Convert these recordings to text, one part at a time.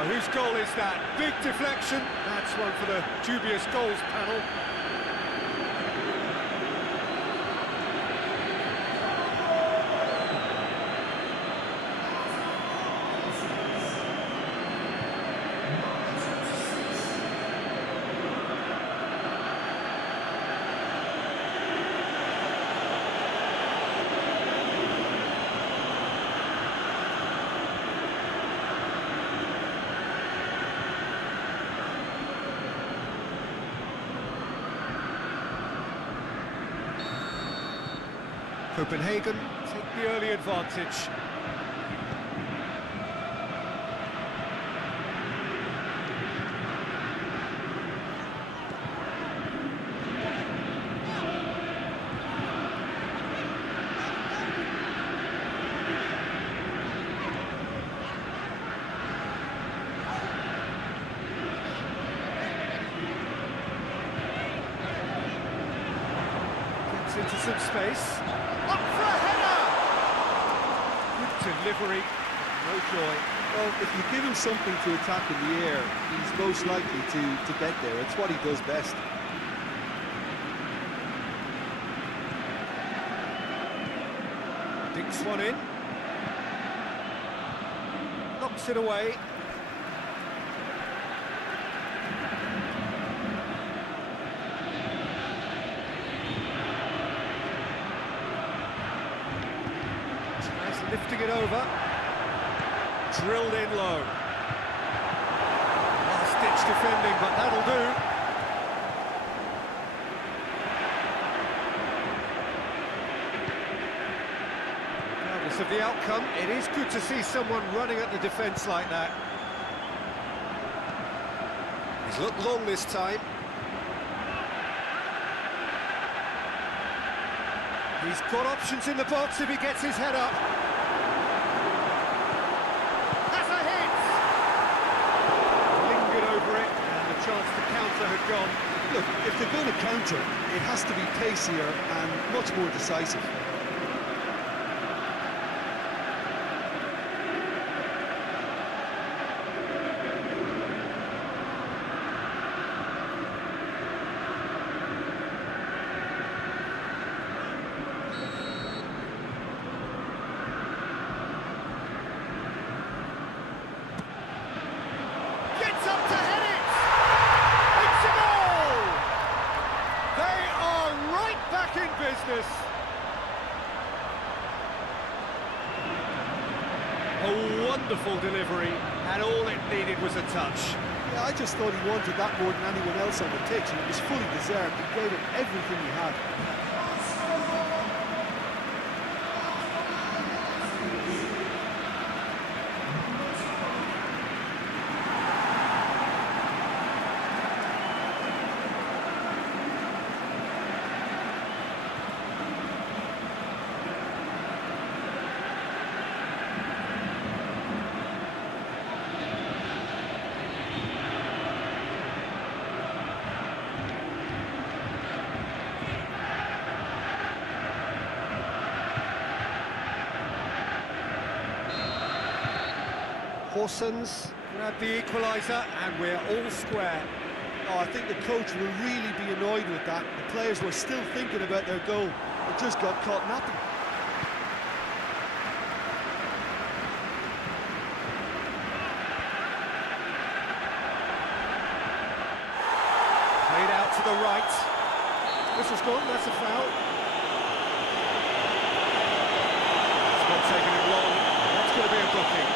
Oh, whose goal is that? Big deflection. That's one for the dubious goals panel. Copenhagen take the early advantage. Gets into some space. Up for a header! Good delivery, no joy. Well, if you give him something to attack in the air, he's most likely to get there. It's what he does best. Dinks one in. Knocks it away. Lifting it over, drilled in low. Last-ditch defending, but that'll do. Regardless of the outcome, it is good to see someone running at the defence like that. He's looked long this time. He's got options in the box if he gets his head up. Chance to counter had gone. Look, if they're going to counter, it has to be pacier and much more decisive. Gets up to head it! Back in business. A wonderful delivery, and all it needed was a touch. Yeah, I just thought he wanted that more than anyone else on the pitch, and it was fully deserved. He gave it everything he had. Horsens grabbed the equaliser, and we're all square. Oh, I think the coach will really be annoyed with that. The players were still thinking about their goal. It just got caught napping. Played out to the right. This has gone, that's a foul. It's not taking it long. That's going to be a booking.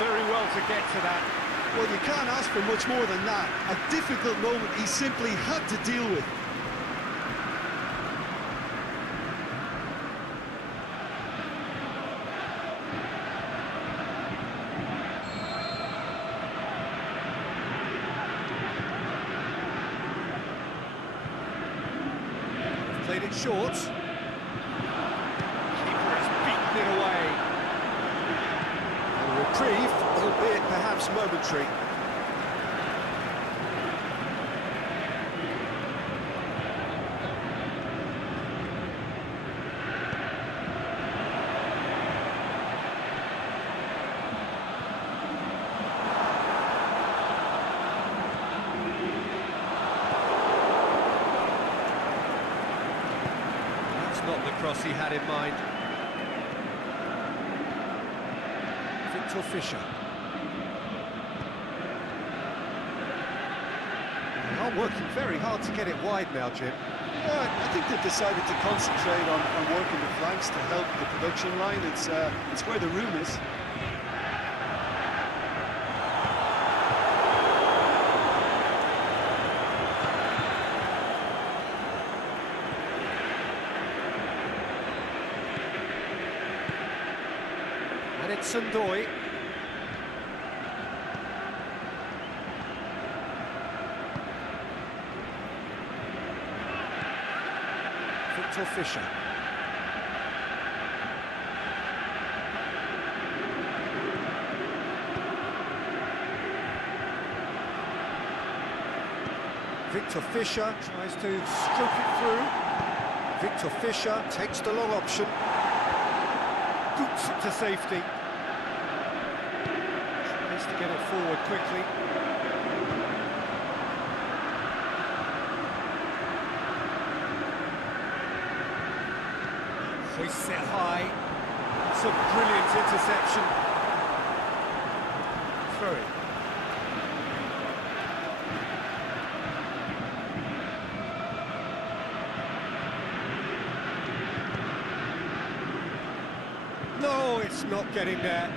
Very well to get to that. Well, you can't ask for much more than that. A difficult moment he simply had to deal with. Played it short. Keeper has beaten it away. Reprieve, albeit perhaps momentary. cross he had in mind. Victor Fischer. They are working very hard to get it wide now, Jim. Yeah, I think they've decided to concentrate on working the flanks to help the production line. It's where the room is. And it's Sundoy. Victor Fischer. Victor Fischer tries to stroke it through. Victor Fischer takes the long option. Boots it to safety. Tries to get it forward quickly. Hoists it high. It's a brilliant interception. Throw it. No, it's not getting there.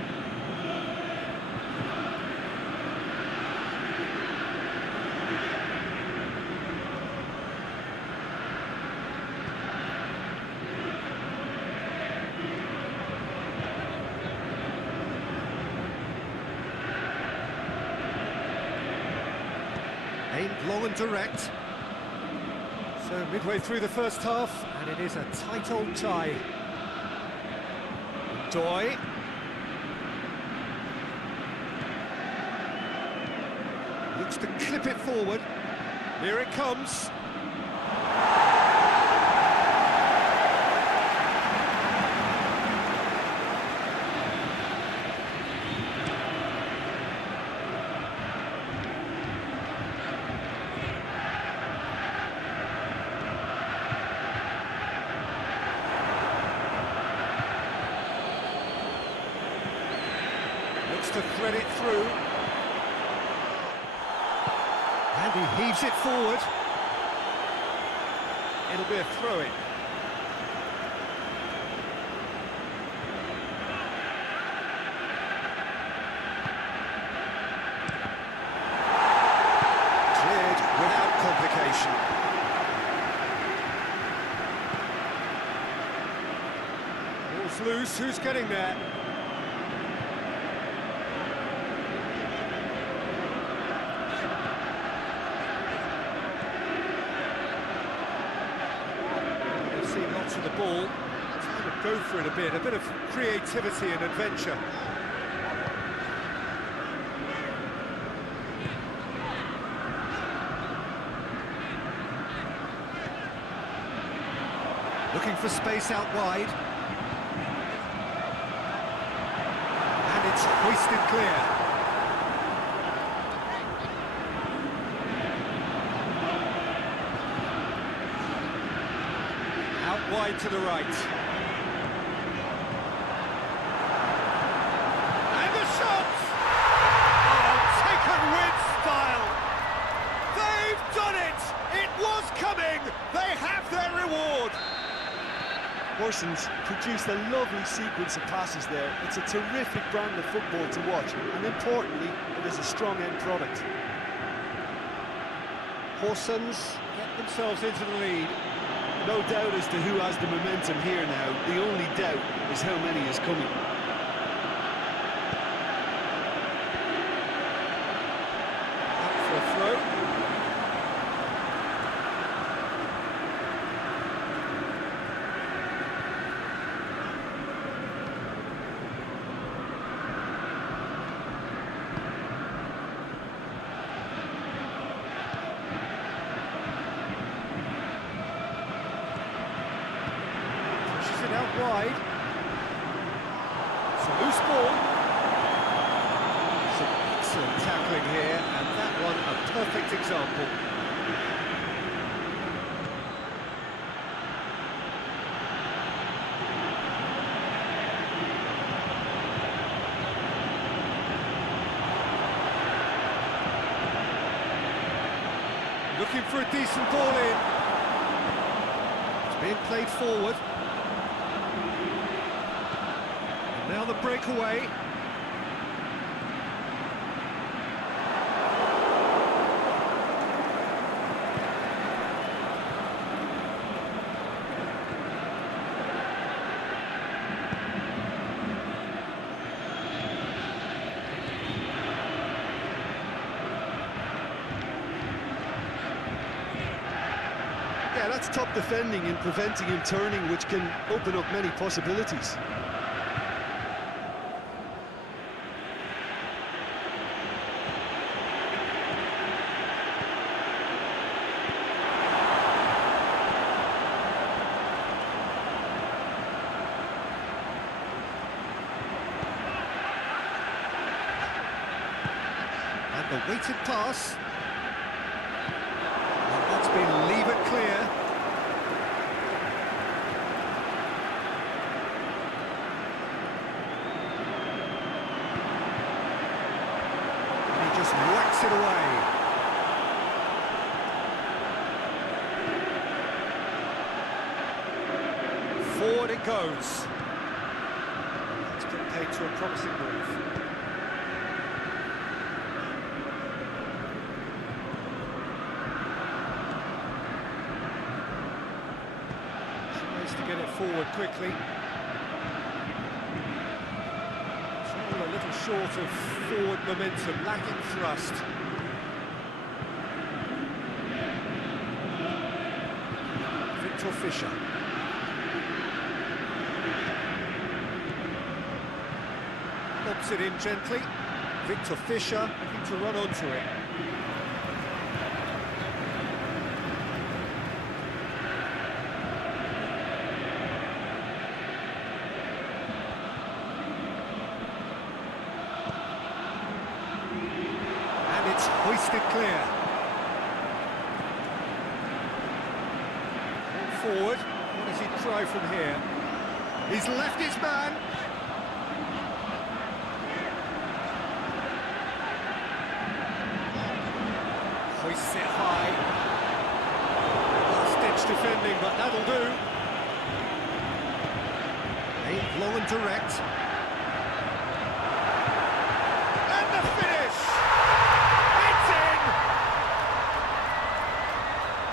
Aimed long and direct. So midway through the first half, and it is a tight old tie. Doy. Looks to clip it forward. Here it comes. To thread it through, and he heaves it forward. It'll be a throw-in. Cleared without complication. Ball's loose, who's getting there? To the ball, trying to go for it a bit of creativity and adventure. Looking for space out wide. And it's hoisted clear. Wide to the right. And the shot! Oh, taken with style! They've done it! It was coming! They have their reward! Horson's produced a lovely sequence of passes there. It's a terrific brand of football to watch, and importantly, it is a strong end product. Horsons get themselves into the lead. No doubt as to who has the momentum here now. The only doubt is how many is coming. Up for a throw. Out wide. It's a loose ball. Some excellent tackling here, and that one a perfect example. Looking for a decent ball in. It's being played forward. And now the breakaway. Yeah, that's top defending and preventing him turning, which can open up many possibilities. And the weighted pass. And that's been leave it clear. And he just whacks it away. Forward it goes. It's been paid to a promising move. To get it forward quickly. It's all a little short of forward momentum, lacking thrust. Victor Fischer. Lobs it in gently. Victor Fischer looking to run onto it. Hoisted clear. Forward. What does he try from here? He's left his man. Hoists it high. Last-ditch defending, but that'll do. Aimed long and direct. And the finish!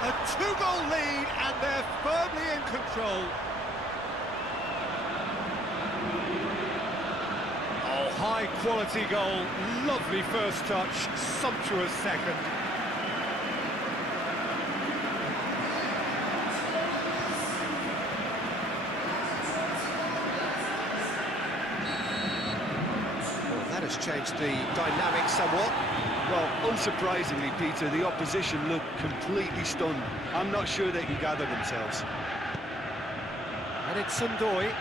A two-goal lead, and they're firmly in control. Oh, high-quality goal. Lovely first touch, sumptuous second. Well, that has changed the dynamic somewhat. Well, unsurprisingly, Peter, the opposition look completely stunned. I'm not sure they can gather themselves. And it's Sundoy.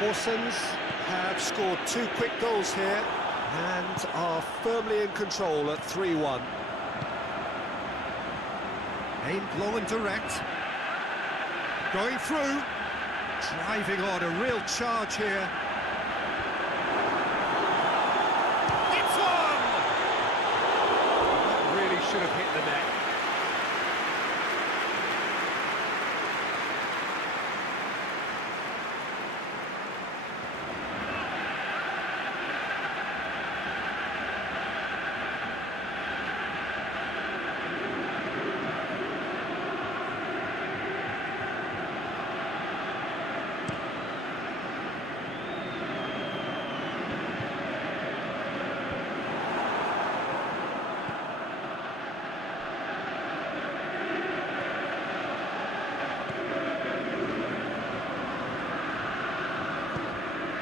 Horsens have scored 2 quick goals here and are firmly in control at 3-1. Aimed long and direct. Going through, driving on, a real charge here. It's one! That really should have hit the net.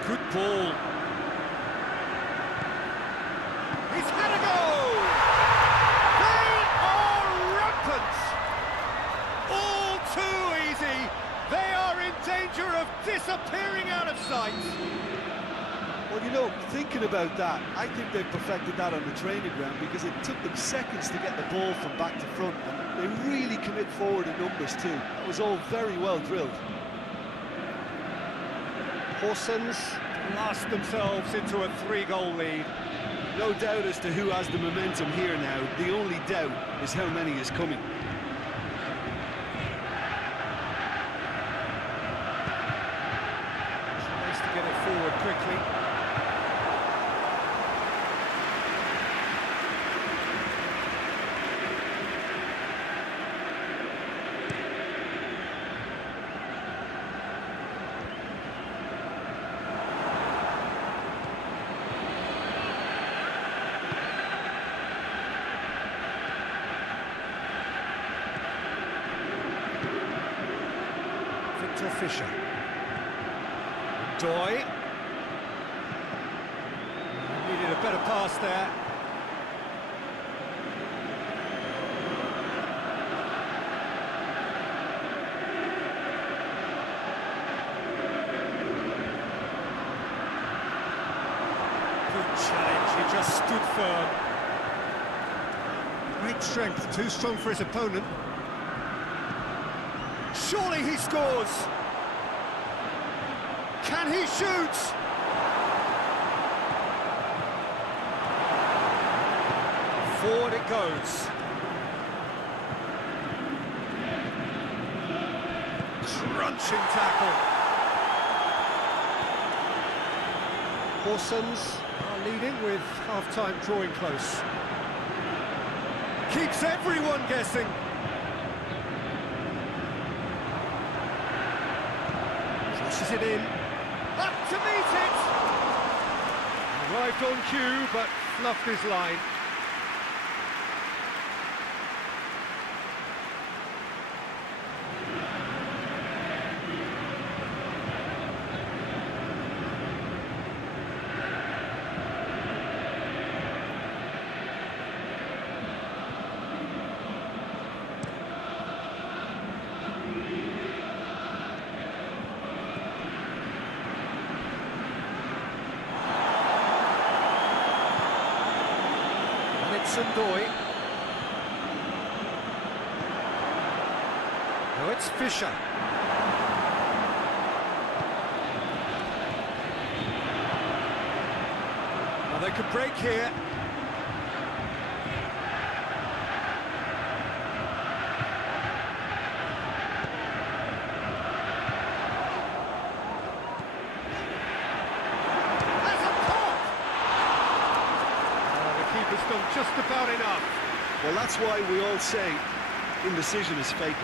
Good ball. He's had a goal! They are rampant! All too easy. They are in danger of disappearing out of sight. Well, you know, thinking about that, I think they've perfected that on the training ground because it took them seconds to get the ball from back to front, and they really commit forward in numbers too. That was all very well drilled. Horsens blast themselves into a 3-goal lead. No doubt as to who has the momentum here now. The only doubt is how many is coming. Nice to get it forward quickly. Fisher. Doy. Needed a better pass there. Good challenge, he just stood firm. Great strength, too strong for his opponent. Surely he scores! Can he shoot? Forward it goes. Crunching tackle. Horsens are leading with half-time drawing close. Keeps everyone guessing. Crosses it in. Up to meet it! Arrived on cue, but fluffed his line. Doy. Oh, it's Fisher. Well, they could break here. Done just about enough. Well, that's why we all say indecision is fatal.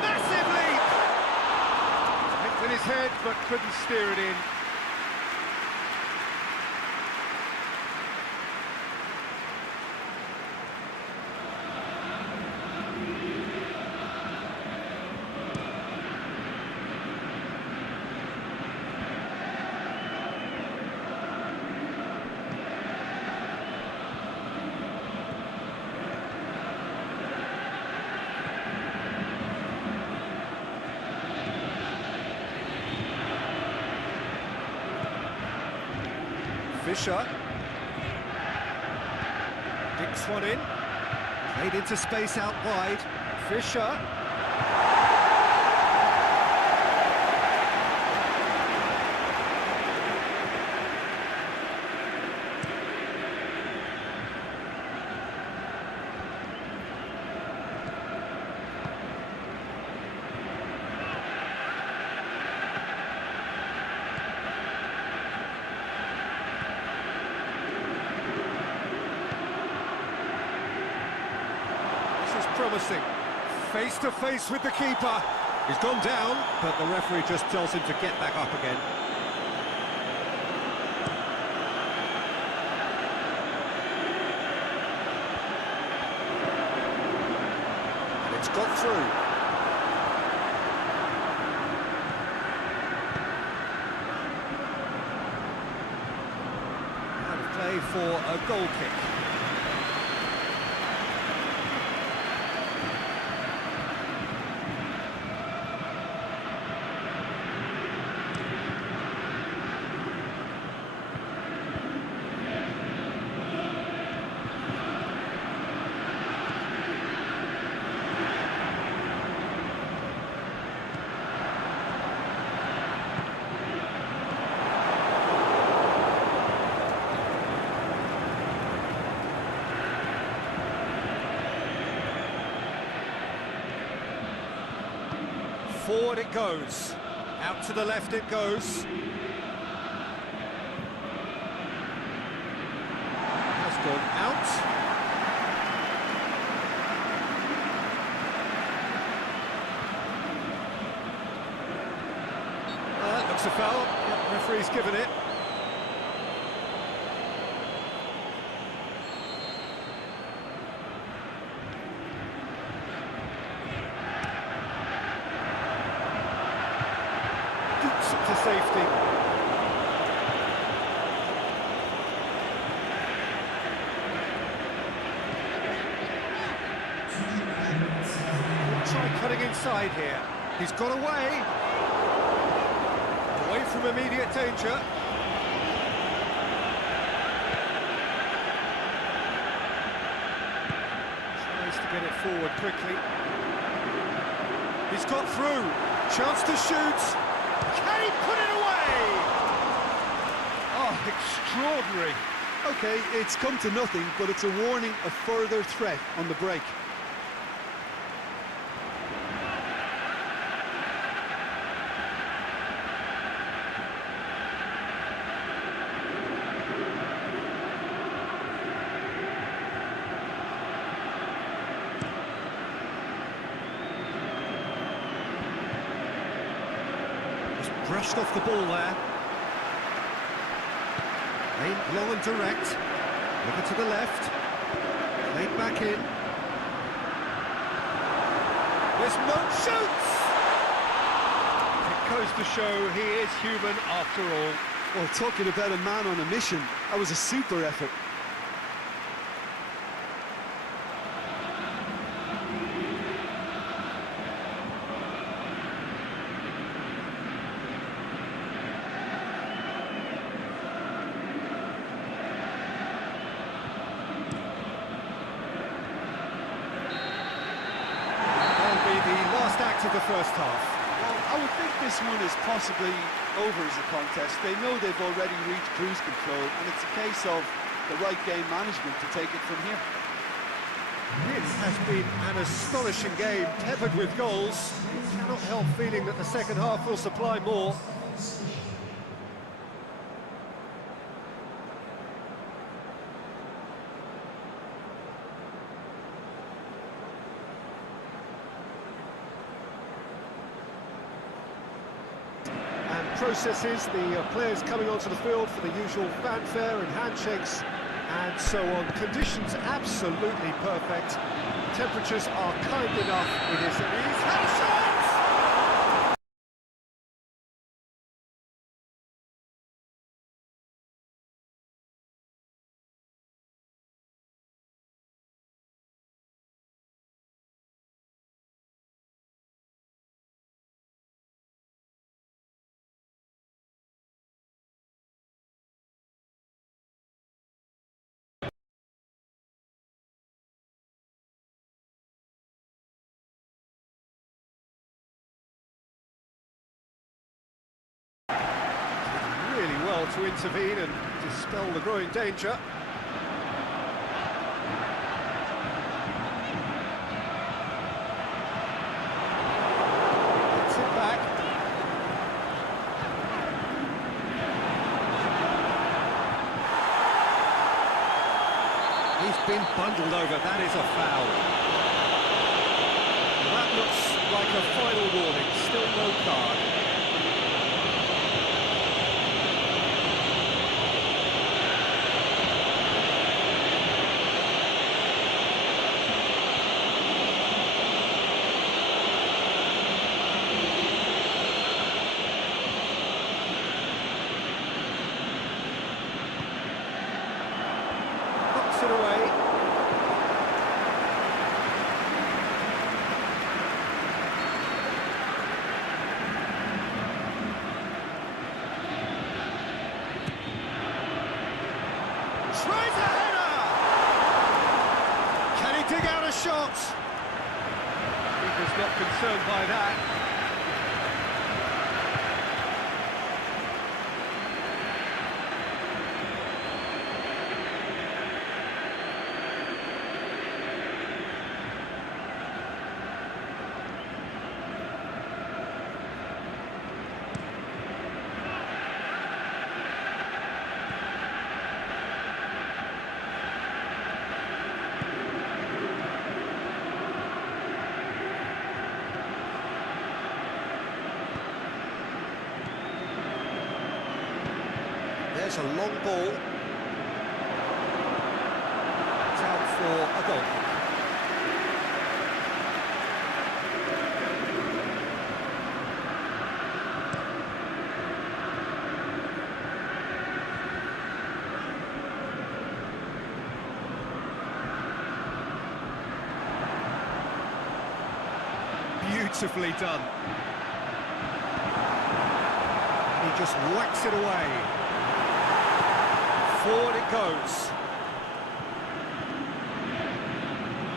Massive leap! Hit with his head, but couldn't steer it in. Fisher dicks one in, played into space out wide. Fisher. Promising. Face to face with the keeper. He's gone down, but the referee just tells him to get back up again. And it's got through. Out of play for a goal kick. Forward it goes. Out to the left it goes. Has gone out. Looks a foul. Yep, referee's given it. To safety. Try cutting inside here. He's got away. Away from immediate danger. Tries to get it forward quickly. He's got through. Chance to shoot. Can he put it away? Oh, extraordinary. Okay, it's come to nothing, but it's a warning of further threat on the break. Brushed off the ball there. Aimed low and direct. Over to the left. Played back in. There's Mo shoots! It goes to show he is human after all. Well, talking about a man on a mission, that was a super effort. Of the first half. Well, I would think this one is possibly over as a contest. They know they've already reached cruise control, and it's a case of the right game management to take it from here. It has been an astonishing game, peppered with goals. You cannot help feeling that the second half will supply more. Processes, the players coming onto the field for the usual fanfare and handshakes and so on. Conditions absolutely perfect. Temperatures are kind enough. It is an ease. Had a shot! Really well to intervene and dispel the growing danger. Gets it back. He's been bundled over. That is a foul. That looks like a final warning. Still no card. It away. Tries a header! Can he dig out a shot? Keeper's not concerned by that. It's a long ball. It's out for a goal kick. Beautifully done. He just whacks it away. Forward it goes.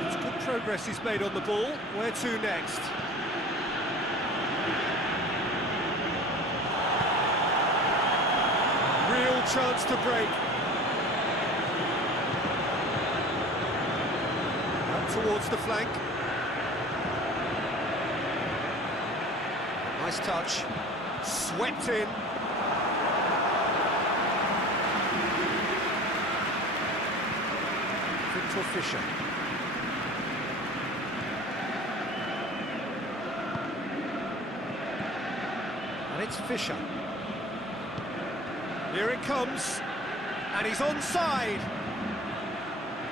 It's good progress he's made on the ball. Where to next? Real chance to break. Up towards the flank. Nice touch. Swept in. Victor Fischer. And it's Fischer. Here it comes. And he's onside.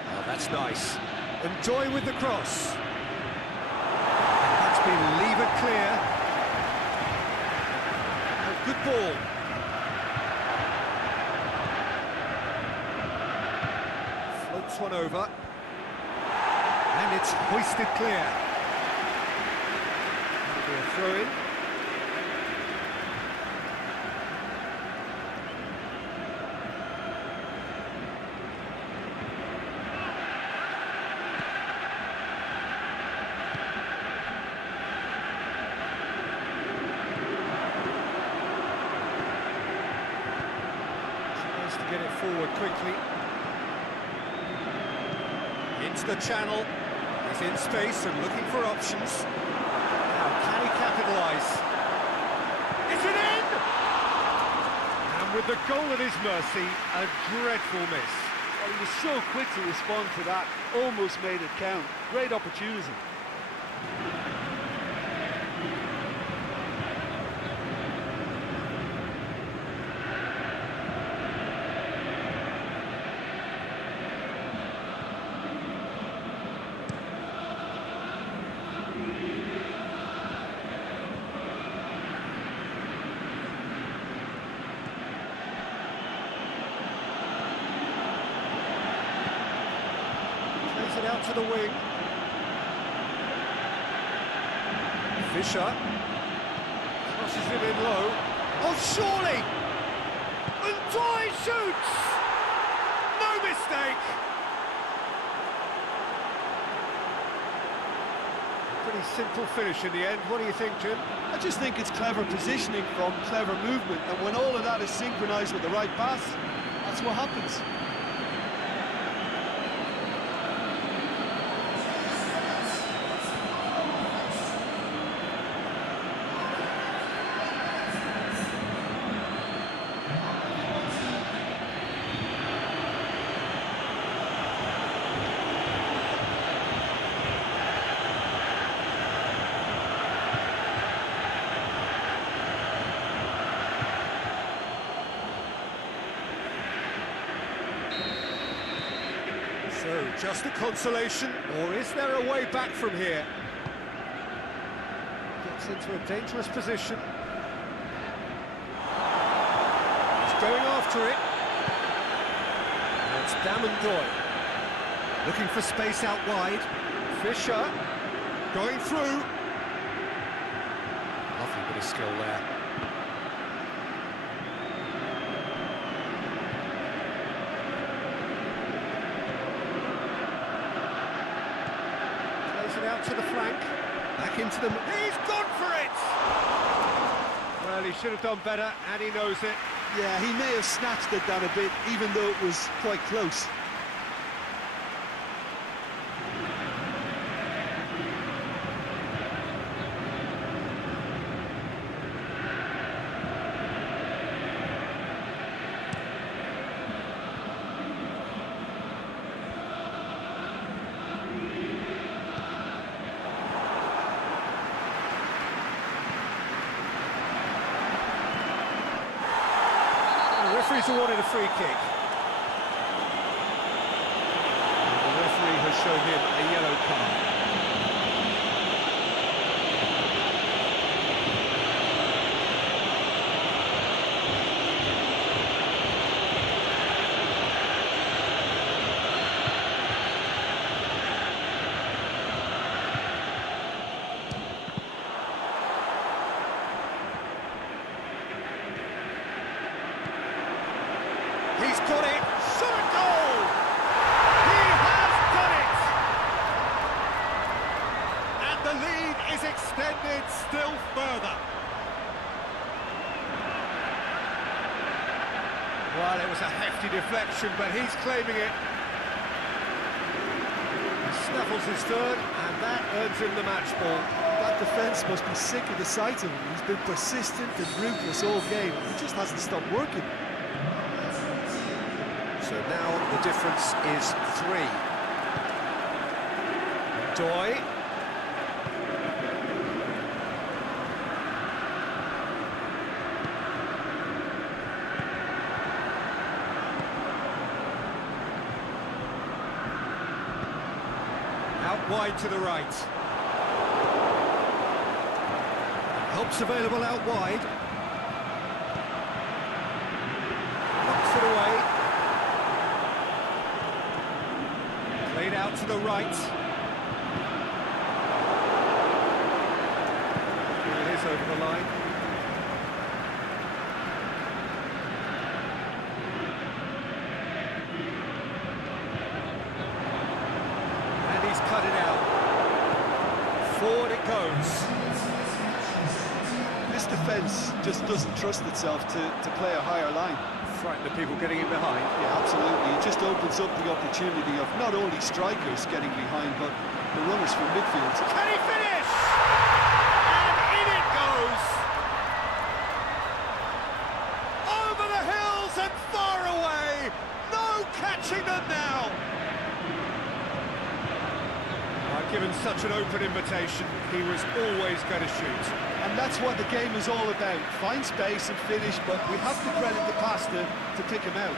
Oh, that's nice. Enjoy with the cross. That's been levered clear. Good ball. Floats one over. And it's hoisted clear. It'll be a throw-in. Get it forward quickly. Into the channel. He's in space and looking for options. Now, can he capitalise? Is it in? And with the goal at his mercy, a dreadful miss. Well, he was so quick to respond to that, almost made it count. Great opportunity. It out to the wing. Fischer crosses it in low. Oh, surely! And Toy shoots! No mistake! Pretty simple finish in the end. What do you think, Jim? I just think it's clever positioning from clever movement, and when all of that is synchronised with the right pass, that's what happens. So, just a consolation, or is there a way back from here? Gets into a dangerous position. He's going after it. It's Damendoy. Looking for space out wide. Fischer going through. Lovely bit of skill there. Out to the flank, back into the... He's gone for it! Well, he should have done better, and he knows it. Yeah, he may have snatched at that a bit, even though it was quite close. He's awarded a free kick. And the referee has shown him a yellow card. He's got it, shot a goal! He has done it! And the lead is extended still further. Well, it was a hefty deflection, but he's claiming it. He snaffles his third, and that earns him the match ball. That defence must be sick of the sight of him. He's been persistent and ruthless all game. He just hasn't stopped working. So now the difference is 3. Doy. Out wide to the right. Help's available out wide. Knocks it away. Played out to the right. It is over the line. And he's cut it out. Forward it goes. This defence just doesn't trust itself to play a higher line. Frighten the people getting in behind. Yeah, absolutely. It just opens up the opportunity of not only strikers getting behind, but the runners from midfield. Can he finish? And in it goes! Over the hills and far away! No catching them now! Given such an open invitation, he was always going to shoot. And that's what the game is all about. Find space and finish, but we have to credit the passer to pick him out.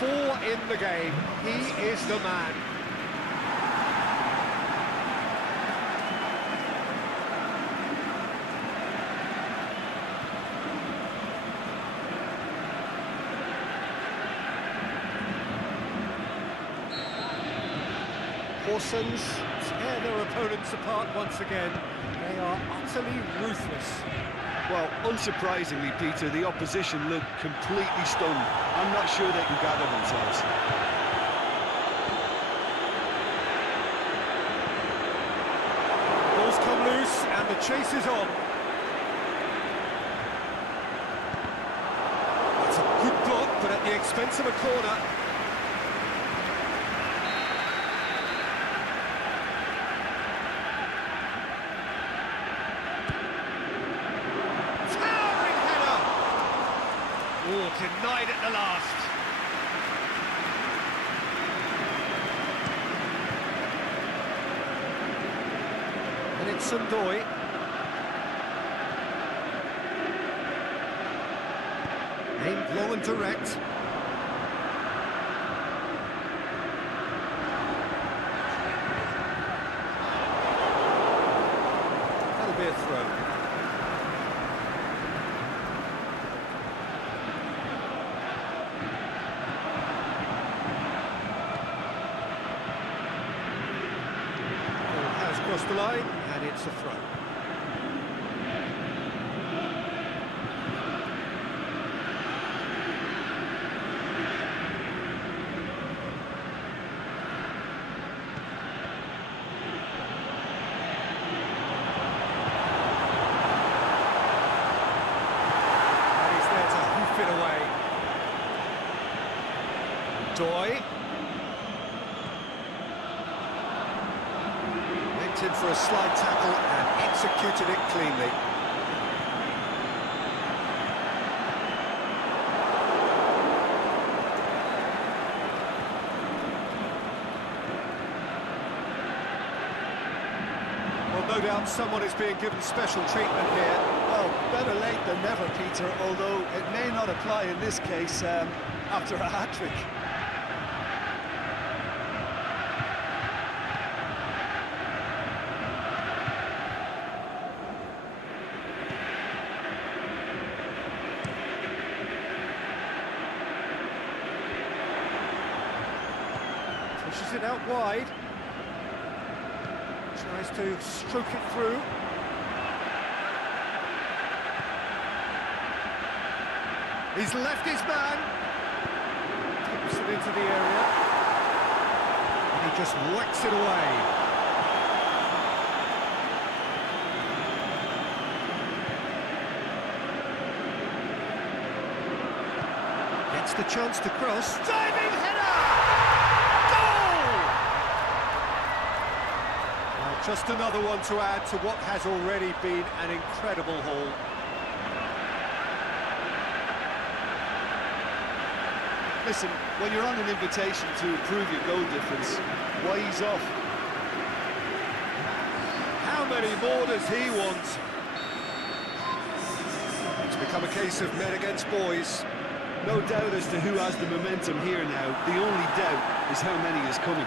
4 in the game. He is the man. Horsens tear their opponents apart once again. They are utterly ruthless. Well, unsurprisingly, Peter, the opposition look completely stunned. I'm not sure they can gather themselves. Balls come loose and the chase is on. That's a good block, but at the expense of a corner. Oh, denied at the last. And it's Sundoy. Aimed long and direct. That'll be a throw. Across the line, and it's a throw. And he's there to hoof it away. Doy. In for a slide tackle and executed it cleanly. Well, Well, no doubt someone is being given special treatment here. Well, better late than never, Peter, although it may not apply in this case after a hat-trick. Pushes it out wide. Tries to stroke it through. He's left his man. Tips it into the area. And he just whacks it away. Gets the chance to cross. Diving header! Goal! Well, just another one to add to what has already been an incredible haul. Listen, when you're on an invitation to improve your goal difference, why ease off? How many more does he want? It's become a case of men against boys. No doubt as to who has the momentum here now. The only doubt is how many is coming.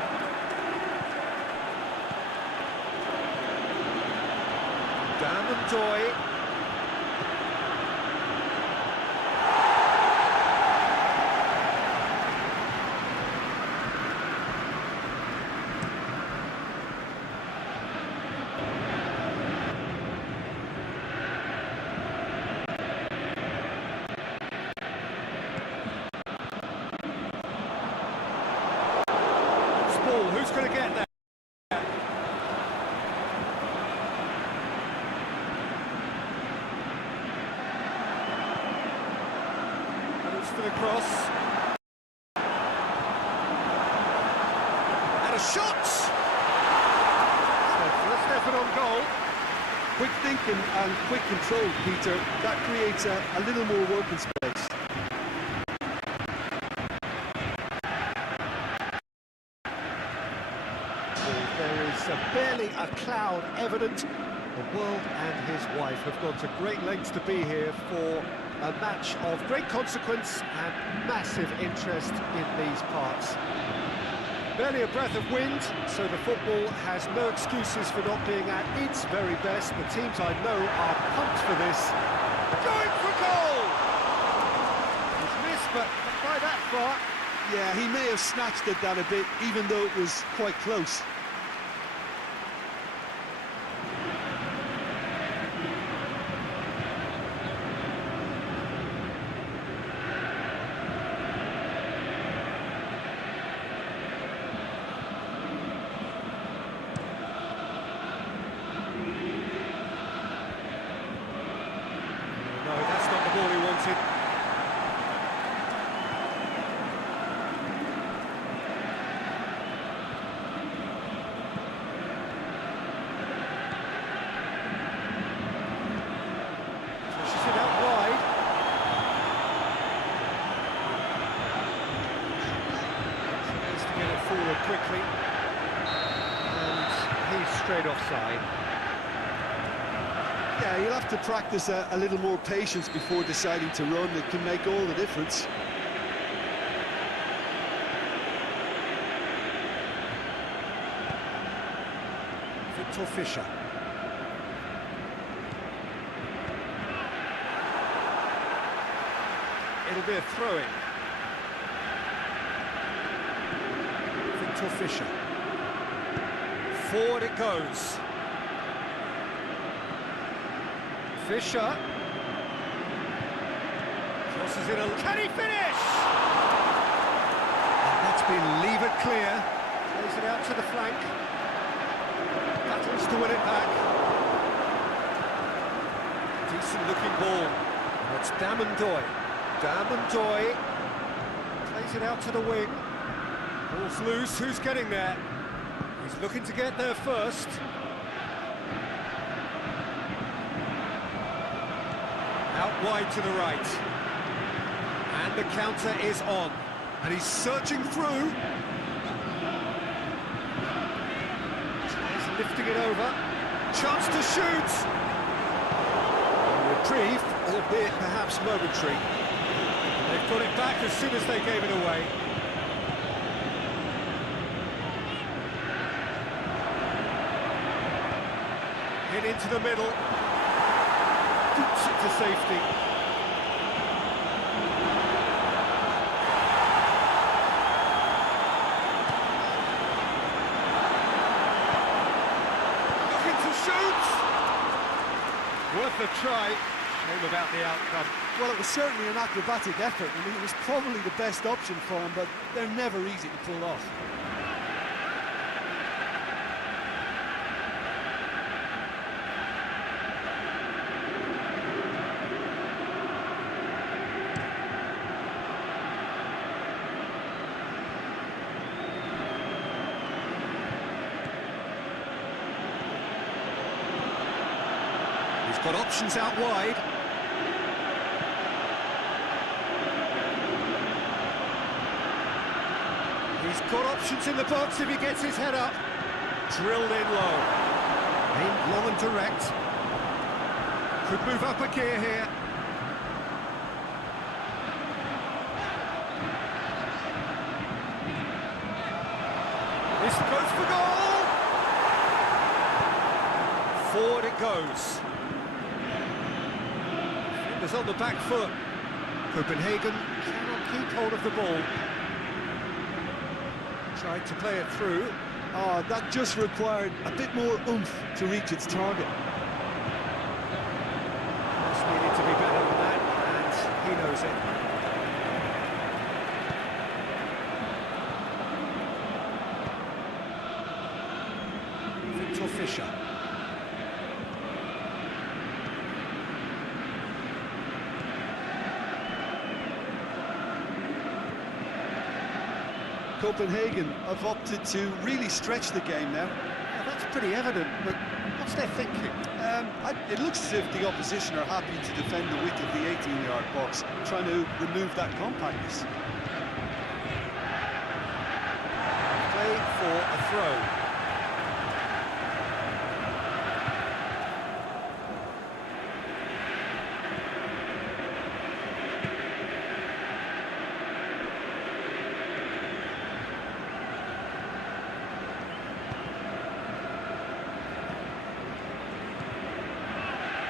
Dammendoy. Who's going to get there? And it's for the cross. And a shot! So first effort on goal. Quick thinking and quick control, Peter. That creates a little more working space. There is barely a cloud evident. The world and his wife have gone to great lengths to be here for a match of great consequence and massive interest in these parts. Barely a breath of wind, so the football has no excuses for not being at its very best. The teams I know are pumped for this. Going for goal! He's missed, but not by that far. Yeah, he may have snatched at that a bit, even though it was quite close. No, that's not the ball he wanted. Pushes it out wide. Tries to get it forward quickly. And he's straight offside. Yeah, you'll have to practice a little more patience before deciding to run. It can make all the difference. Victor Fischer. It'll be a throw-in. Victor Fischer. Forward it goes. Fischer. Crosses in a... Can he finish? And that's been levered clear. Plays it out to the flank. Battles to win it back. Decent looking ball. And it's Dammendoy. Dammendoy plays it out to the wing. Ball's loose. Who's getting there? He's looking to get there first. Out wide to the right. And the counter is on. And he's searching through. He's lifting it over. Chance to shoot. A reprieve, albeit perhaps momentary. They've got it back as soon as they gave it away. Hit into the middle. Boots it to safety. Worth a try. Shame about the outcome. Well, it was certainly an acrobatic effort. I mean, it was probably the best option for him, but they're never easy to pull off. He's got options out wide. He's got options in the box if he gets his head up. Drilled in low. Aimed long and direct. Could move up a gear here. This goes for goal! Forward it goes. Defenders on the back foot. Copenhagen cannot keep hold of the ball. Tried to play it through. Oh, that just required a bit more oomph to reach its target. Just needed to be better than that, and he knows it. Victor Fischer. Copenhagen have opted to really stretch the game now. Well, that's pretty evident, but what's their thinking? It looks as if the opposition are happy to defend the width of the 18-yard box, trying to remove that compactness. Play for a throw.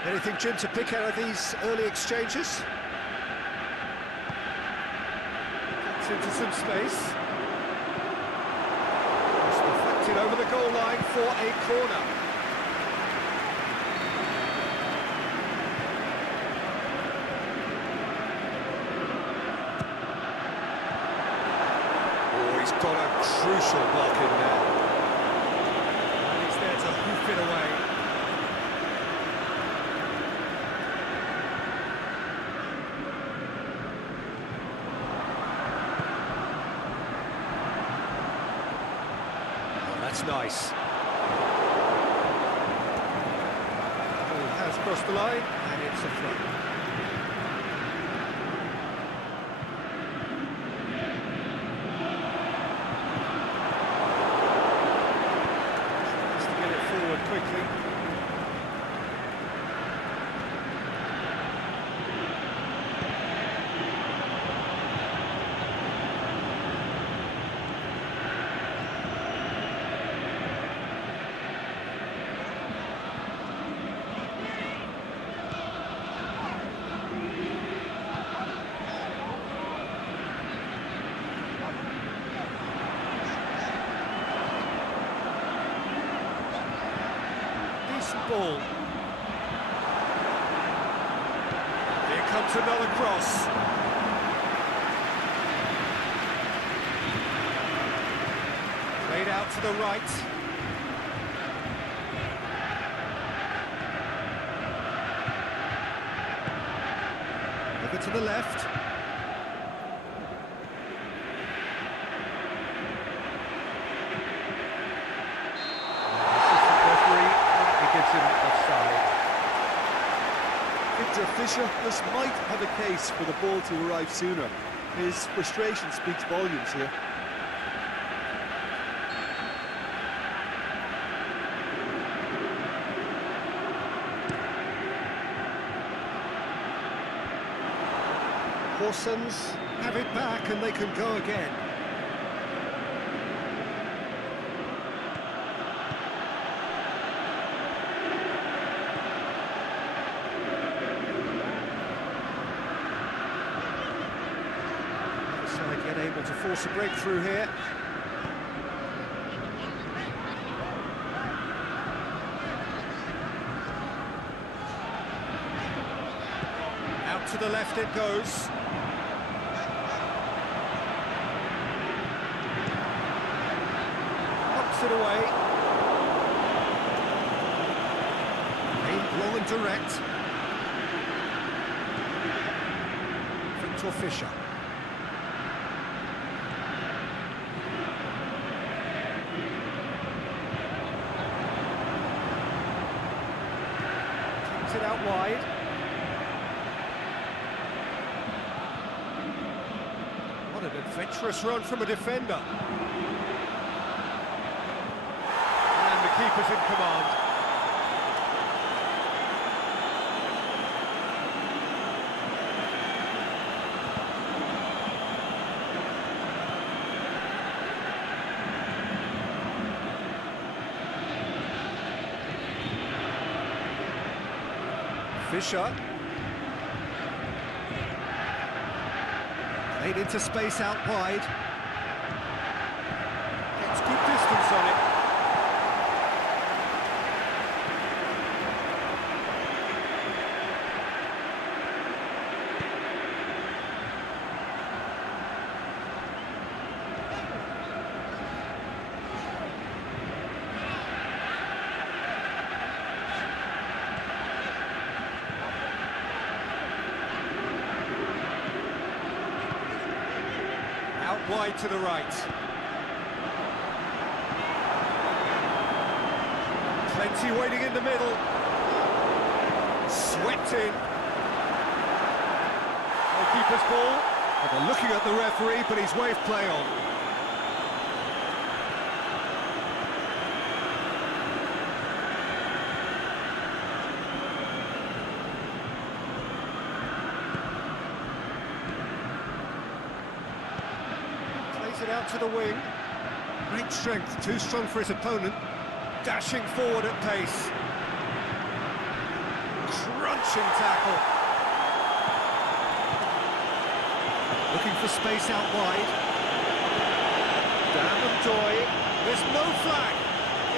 Anything, Jim, to pick out of these early exchanges? Gets into some space. It's deflected over the goal line for a corner. Oh, he's got a crucial block in there. And he's there to hoof it away. That's nice. Ball has crossed the line, and it's a throw. Tries to get it forward quickly. Ball. Here comes another cross. Played out to the right. Over to the left. Victor Fischer just might have a case for the ball to arrive sooner. His frustration speaks volumes here. Horsens have it back and they can go again. Side yet able to force a breakthrough here. Out to the left it goes. Knocks it away. Aimed long and direct. Victor Fischer. Takes it out wide. What an adventurous run from a defender. And the keeper's in command. Fischer. Played into space out wide. Gets good distance on it. Out wide to the right. Plenty waiting in the middle. Swept in. Goalkeeper's ball. And they're looking at the referee, but he's waved play on. Plays it out to the wing. Great strength, too strong for his opponent. Dashing forward at pace. Crunching tackle. Looking for space out wide. Down and Joy. There's no flag.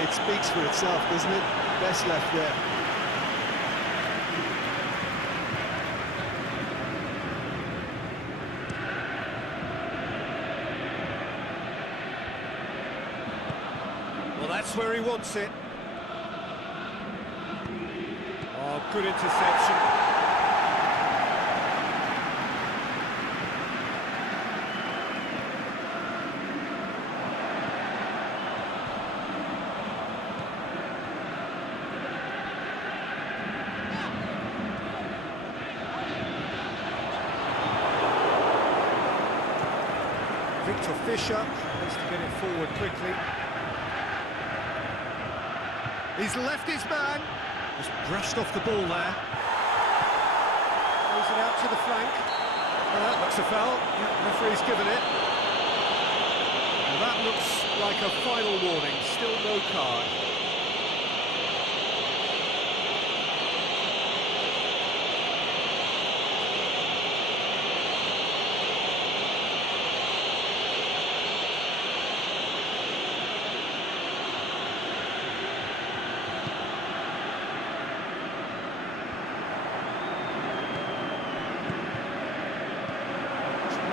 It speaks for itself, doesn't it? Best left there. Well, that's where he wants it. Oh, good interception. Victor Fischer needs to get it forward quickly. He's left his man. Just brushed off the ball there. Throws it out to the flank. That looks a foul. Yeah, referee's given it. And that looks like a final warning. Still no card.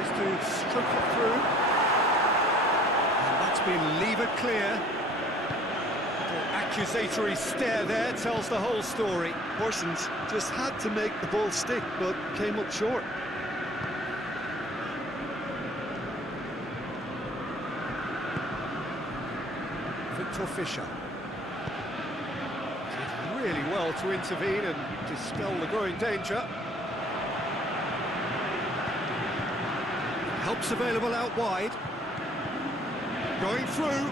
To stroke it through, and that's been levered clear. The accusatory stare there tells the whole story. Horsens just had to make the ball stick, but came up short. Victor Fischer did really well to intervene and dispel the growing danger. Helps available out wide. Going through.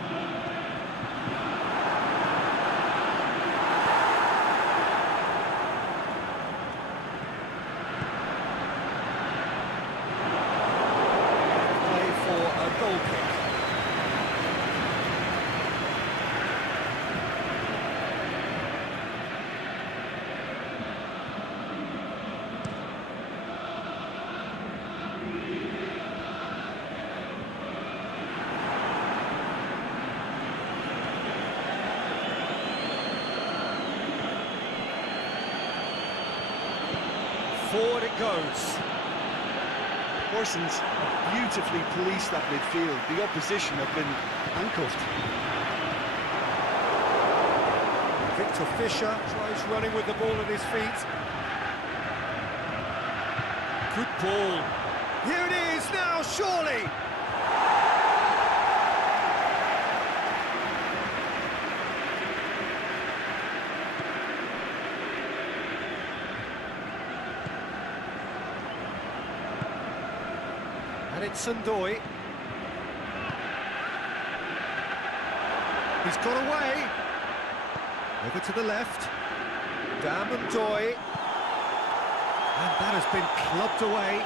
Forward it goes. Horsens beautifully policed that midfield. The opposition have been handcuffed. Victor Fischer tries running with the ball at his feet. Good ball. Here it is now, surely. And it's Sundoy. He's got away. Over to the left. Damondoy. And that has been clubbed away.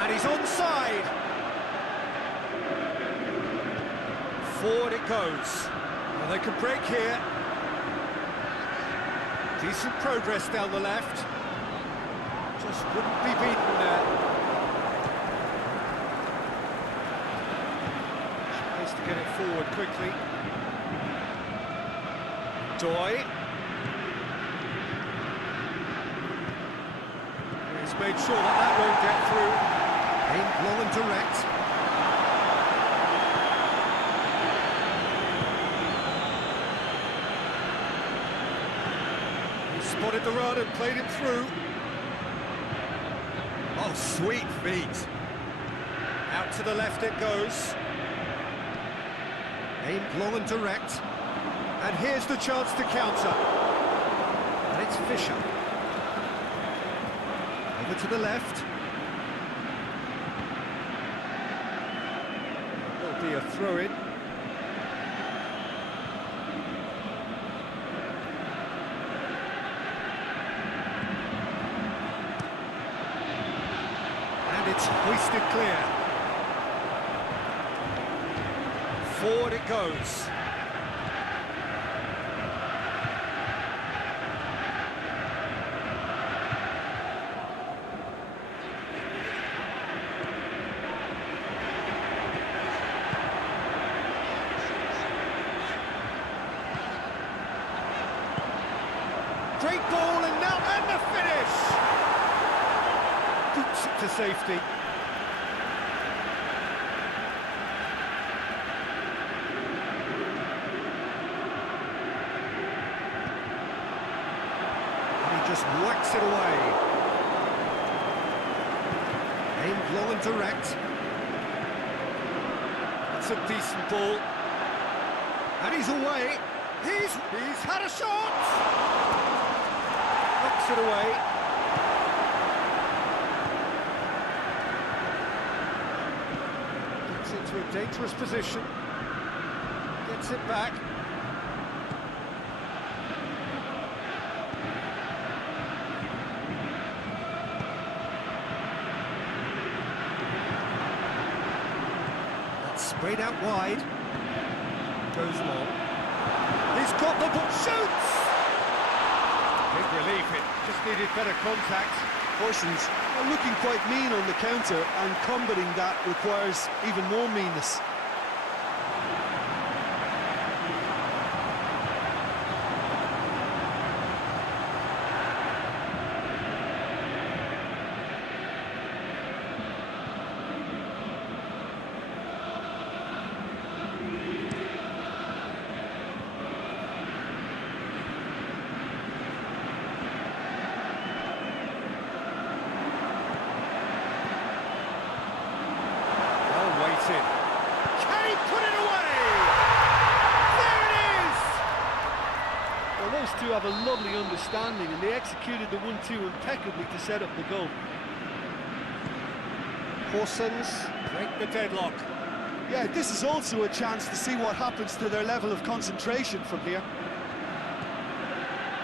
And he's onside. Forward it goes. And they can break here. Decent progress down the left. Just wouldn't be beaten there. Tries to get it forward quickly. Doy. He's made sure that won't get through. Aimed long and direct. Spotted the run and played it through. Oh, sweet feet. Out to the left it goes. Aimed long and direct. And here's the chance to counter. And it's Fischer. Over to the left. There'll be a throw-in. It's hoisted clear. Forward it goes. Great ball and now and the finish. Boots it to safety. And he just whacks it away. Aimed long and direct. That's a decent ball. And he's away. He's had a shot. Knocks it away. Into a dangerous position, gets it back. That's sprayed out wide, goes long. He's got the ball, shoots! Big relief, it just needed better contact. Horsens are looking quite mean on the counter, and combating that requires even more meanness. Can he put it away? There it is! Well, those two have a lovely understanding, and they executed the 1-2 impeccably to set up the goal. Horsens break the deadlock. Yeah, this is also a chance to see what happens to their level of concentration from here.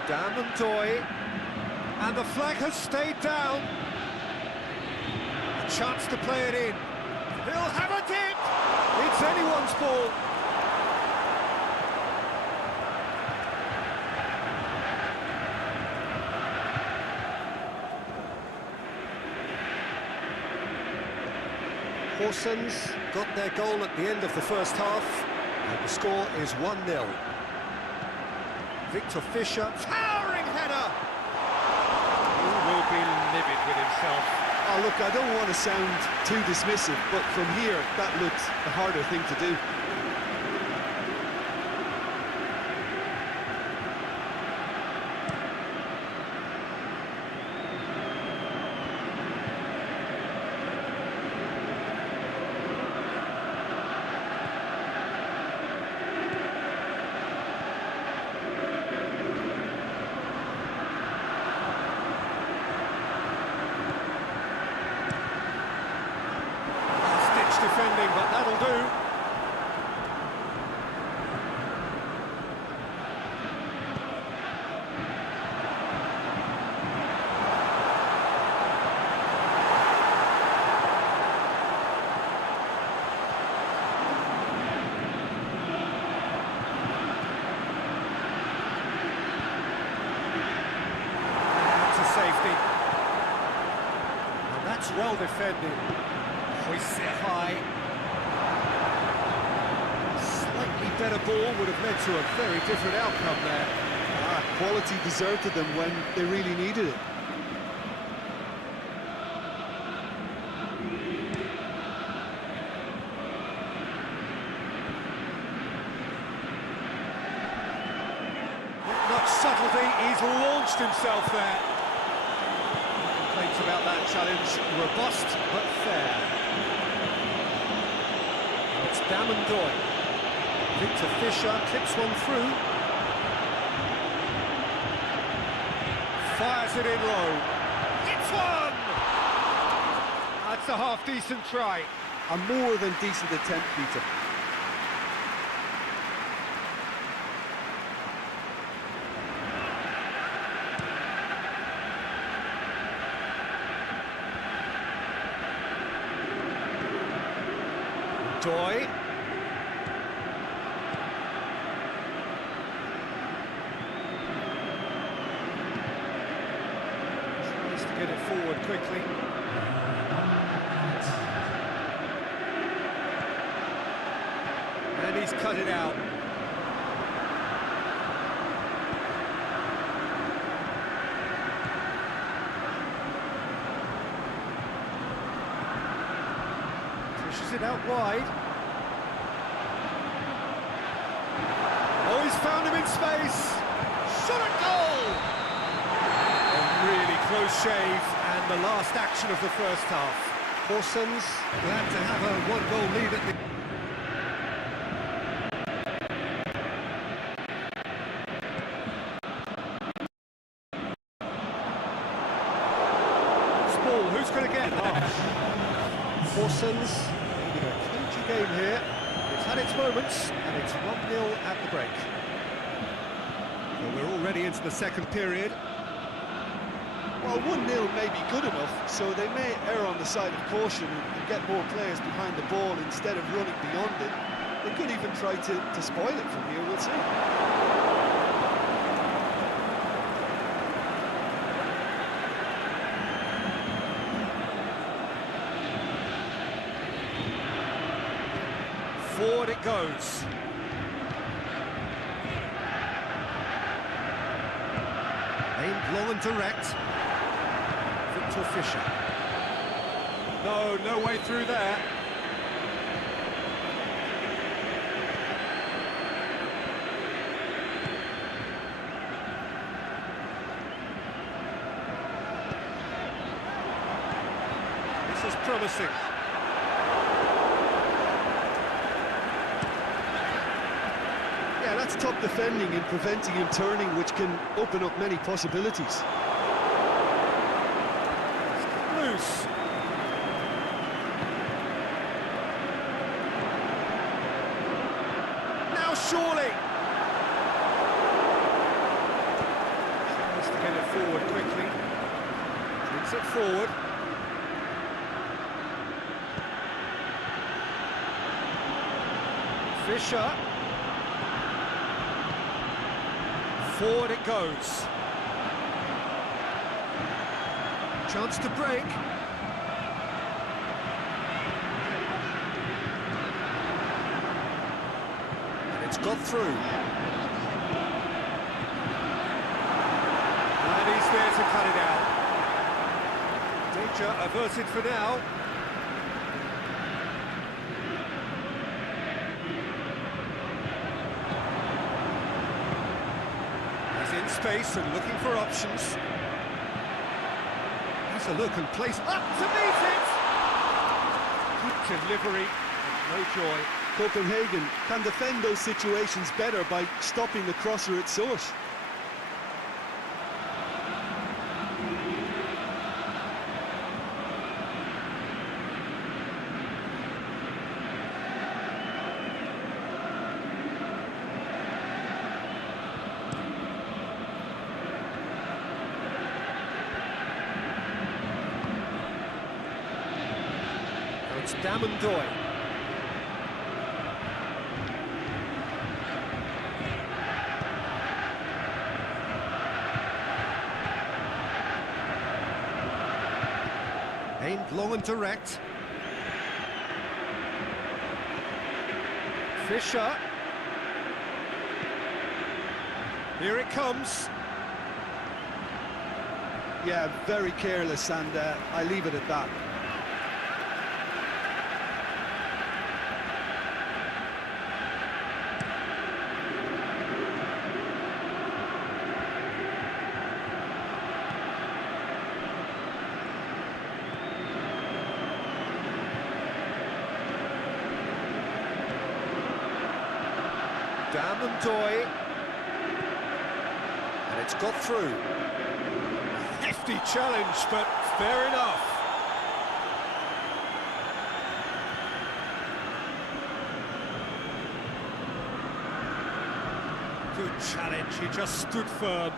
Damondoy, and the flag has stayed down. A chance to play it in. He'll have a dip! It's anyone's ball. Horsens got their goal at the end of the first half, and the score is 1-0. Victor Fischer, Towering header! He will be livid with himself. Oh, look, I don't want to sound too dismissive, but from here, that looked the harder thing to do. Defending, but that'll do. To safety. And that's well defended. Hoists it high. Slightly better ball would have led to a very different outcome there. Quality deserted them when they really needed it. Not much subtlety, he's launched himself there. Complaints about that challenge, robust but fair. Now it's Dammendoy. Victor Fischer clips one through. Fires it in low. It's one! That's a half-decent try. A more than decent attempt, Peter. Doy. Tries to get it forward quickly. And he's cut it out. Pushes it out wide. Oh, he's found him in space. Shot at goal! A really close shave, and the last action of the first half. Horsens glad to have a one-goal lead at the... Ball, who's going to get that? Horsens leading a clingy game here. It's had its moments, and it's 1-0 at the break. Well, we're already into the second period. Well, 1-0 may be good enough, so they may err on the side of caution and get more players behind the ball instead of running beyond it. They could even try to spoil it from here, we'll see. Forward it goes. Aimed long and direct. Victor Fischer. No way through there. This is promising. Yeah, that's top defending and preventing him turning, which can open up many possibilities. Loose. Now surely. Tries to get it forward quickly. Brings it forward. Fischer. Forward it goes. Chance to break. got through. And he's there to cut it out. Danger averted for now. He's in space and looking for options. Has a look and plays up to meet it! Good delivery, no joy. Copenhagen can defend those situations better by stopping the crosser at source. It's Damondoy. Aimed long and direct. Fisher. Here it comes. Yeah, very careless, and I leave it at that. Damondoy. And it's got through. Hefty challenge, but fair enough. Good challenge, he just stood firm.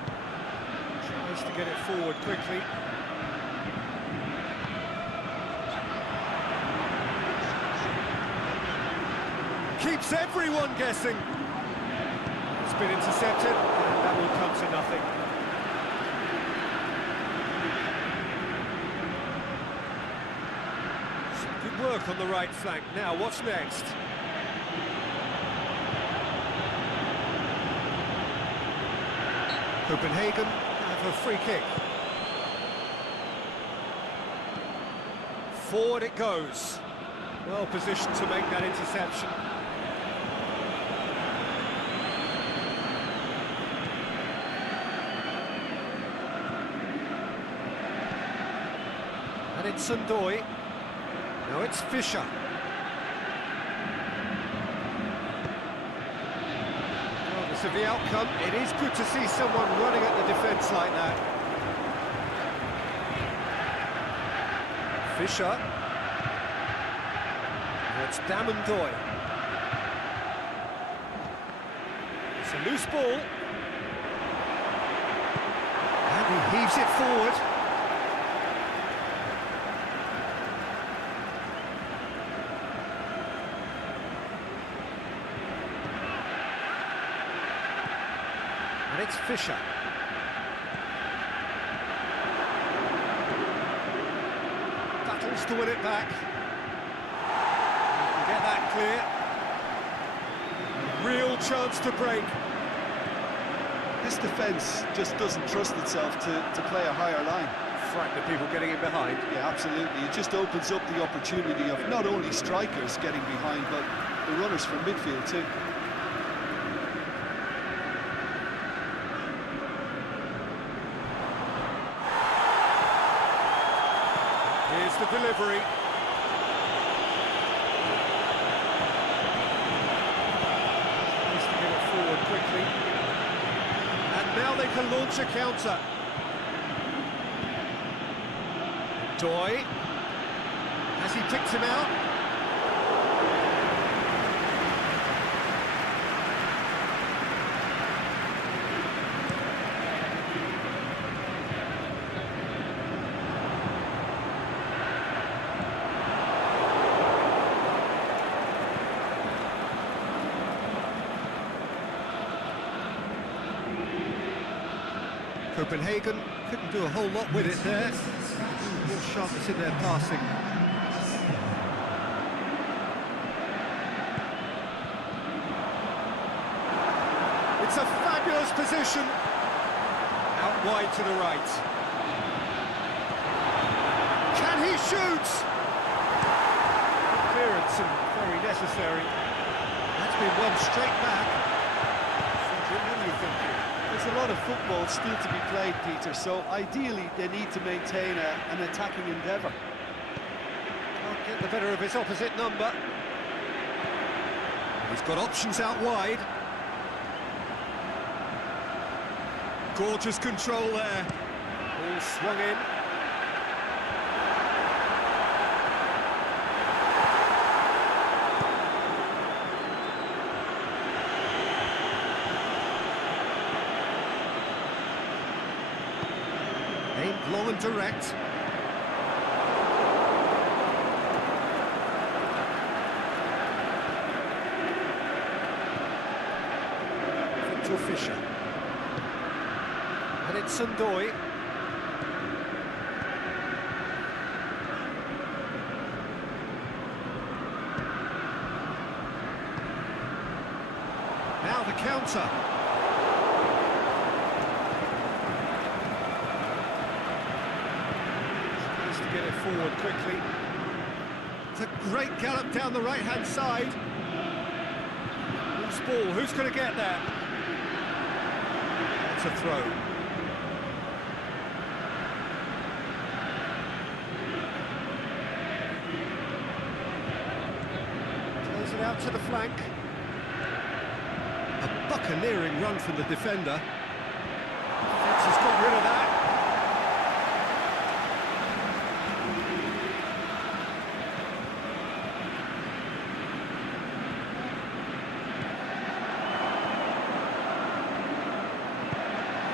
Tries to get it forward quickly. Keeps everyone guessing. It's been intercepted, and that will come to nothing. Some good work on the right flank. Now, what's next? Copenhagen have a free kick. Forward it goes. Well positioned to make that interception. And it's Sundoy. Now it's Fisher. Regardless of the outcome, it is good to see someone running at the defence like that. Fisher. Now it's Damondoy. It's a loose ball. And he heaves it forward. And it's Fisher. Battles to win it back. He can get that clear. Real chance to break. This defence just doesn't trust itself to play a higher line. Frighten the people getting in behind. Yeah, absolutely. It just opens up the opportunity of not only strikers getting behind, but the runners from midfield too. Here's the delivery. Nice to get it forward quickly. And now they can launch a counter. Doy. Has he picked him out? Copenhagen couldn't do a whole lot with it there. More sharpness in their passing. Keeper's position. Out wide to the right. Can he shoot? Clearance and very necessary. That's been one straight back. Cedric, what do you think? There's a lot of football still to be played, Peter, so ideally they need to maintain an attacking endeavour. Can't get the better of his opposite number. He's got options out wide. Gorgeous control there. All swung in. Aimed long and direct. Victor Fisher. And it's Sundoy. Now the counter. Needs to get it forward quickly. It's a great gallop down the right-hand side. Loose ball, who's going to get there? It's a throw. Plays it out to the flank. A buccaneering run from the defender. Defence has got rid of that.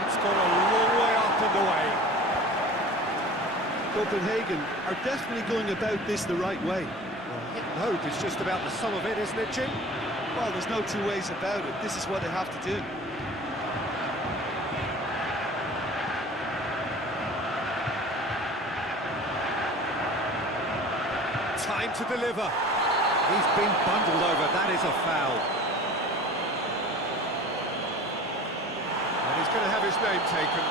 It's gone a long way up and away. Copenhagen are definitely going about this the right way. Well, hit and hope is just about the sum of it, isn't it, Jim? Well, there's no two ways about it. This is what they have to do. Time to deliver. He's been bundled over. That is a foul. And he's going to have his name taken.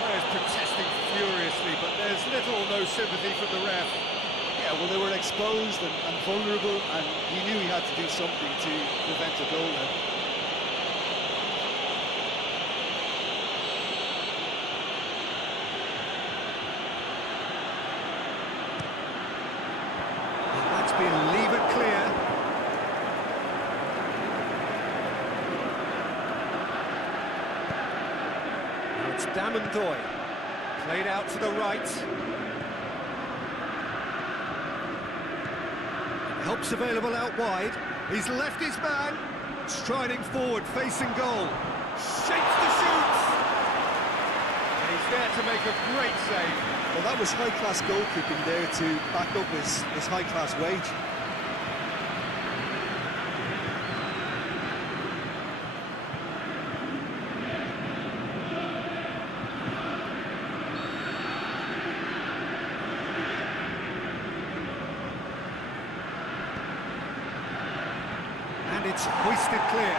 Players protesting furiously, but there's little or no sympathy from the ref. Yeah, well, they were exposed and vulnerable, and he knew he had to do something to prevent a goal now. And that's been levered clear. Now it's Damandoy. Played out to the right. Help's available out wide. He's left his man. Striding forward, facing goal. Shapes the shoot. And he's there to make a great save. Well, that was high-class goalkeeping there to back up his high-class wage. And it's hoisted clear.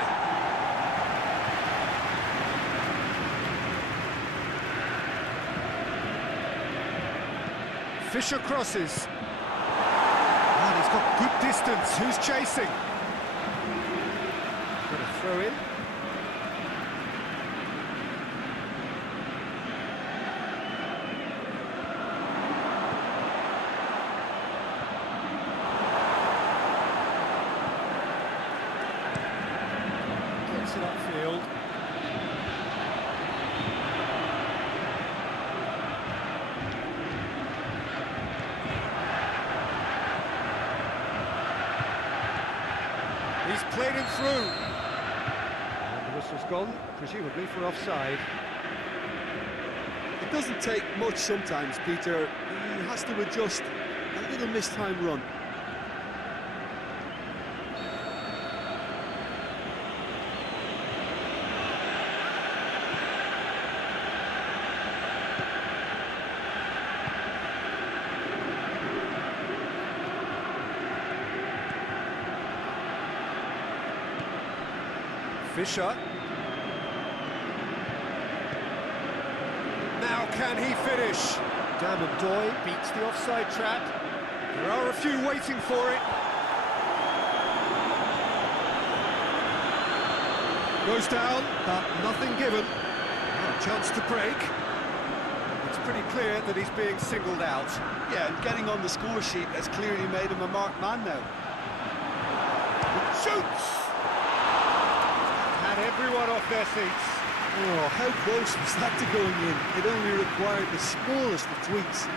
Fisher crosses. And he's got good distance. Who's chasing? Got a throw in. Gets it upfield. He's played him through. And the whistle's gone, presumably for offside. It doesn't take much sometimes, Peter. He has to adjust a little mistime run. Fisher. Can he finish? Doy beats the offside trap. There are a few waiting for it. Goes down, but nothing given. Oh, chance to break. It's pretty clear that he's being singled out. Yeah, and getting on the score sheet has clearly made him a marked man now. Shoots! Had everyone off their seats. Oh, how close was that to going in? It only required the smallest of tweaks.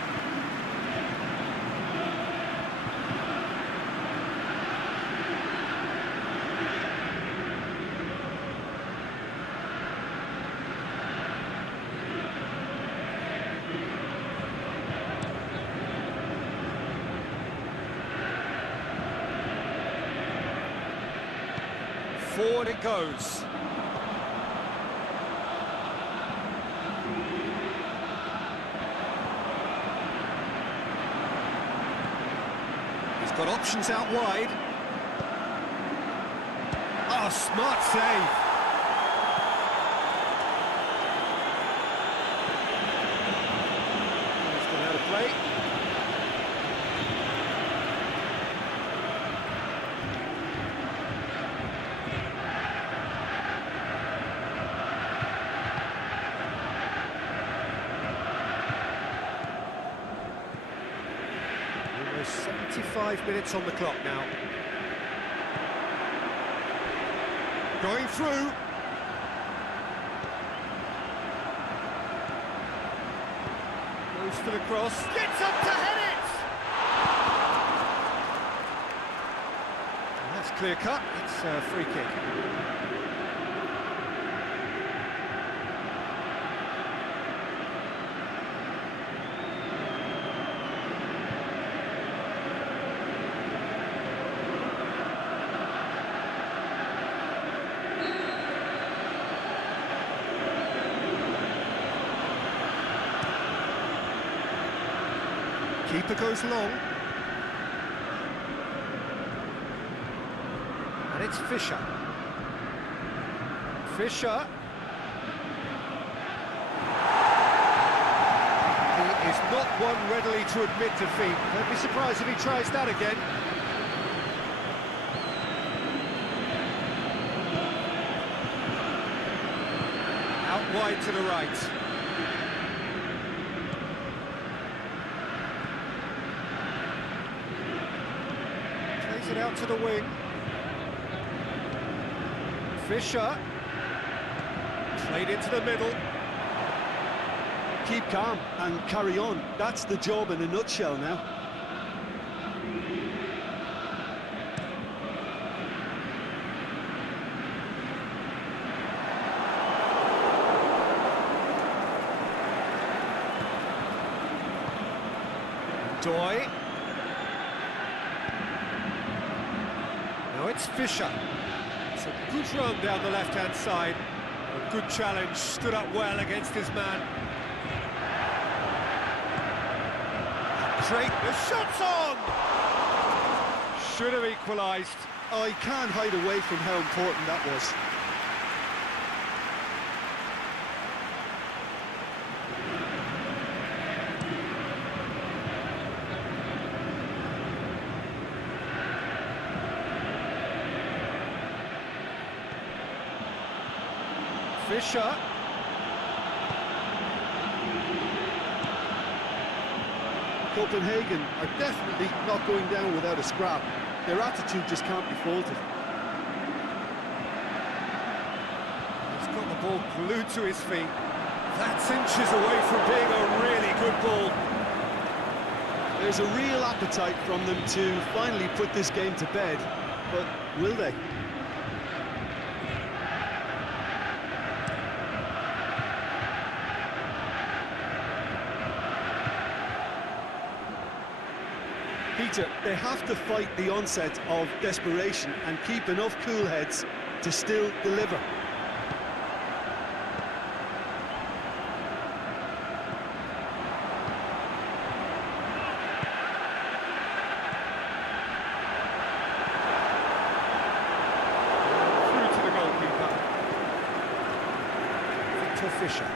Forward it goes. He's got options out wide. Oh, smart save. He's got out of play. Almost 75 minutes on the clock now. Going through. Goes for the cross. Gets up to head it! And that's clear cut. It's a free kick. Keeper goes long. And it's Fisher. Fisher. He is not one readily to admit defeat. Don't be surprised if he tries that again. Out wide to the right. Plays it out to the wing. Fisher. Played into the middle. Keep calm and carry on. That's the job in a nutshell now. Doy. Now it's Fisher. It's a good run down the left-hand side. A good challenge, stood up well against his man. Great, the shot's on! Should have equalised. I can't hide away from how important that was. Fisher. Copenhagen are definitely not going down without a scrap. Their attitude just can't be faulted. He's got the ball glued to his feet. That's inches away from being a really good ball. There's a real appetite from them to finally put this game to bed, but will they? Peter, they have to fight the onset of desperation and keep enough cool heads to still deliver. Through to the goalkeeper. Victor Fisher.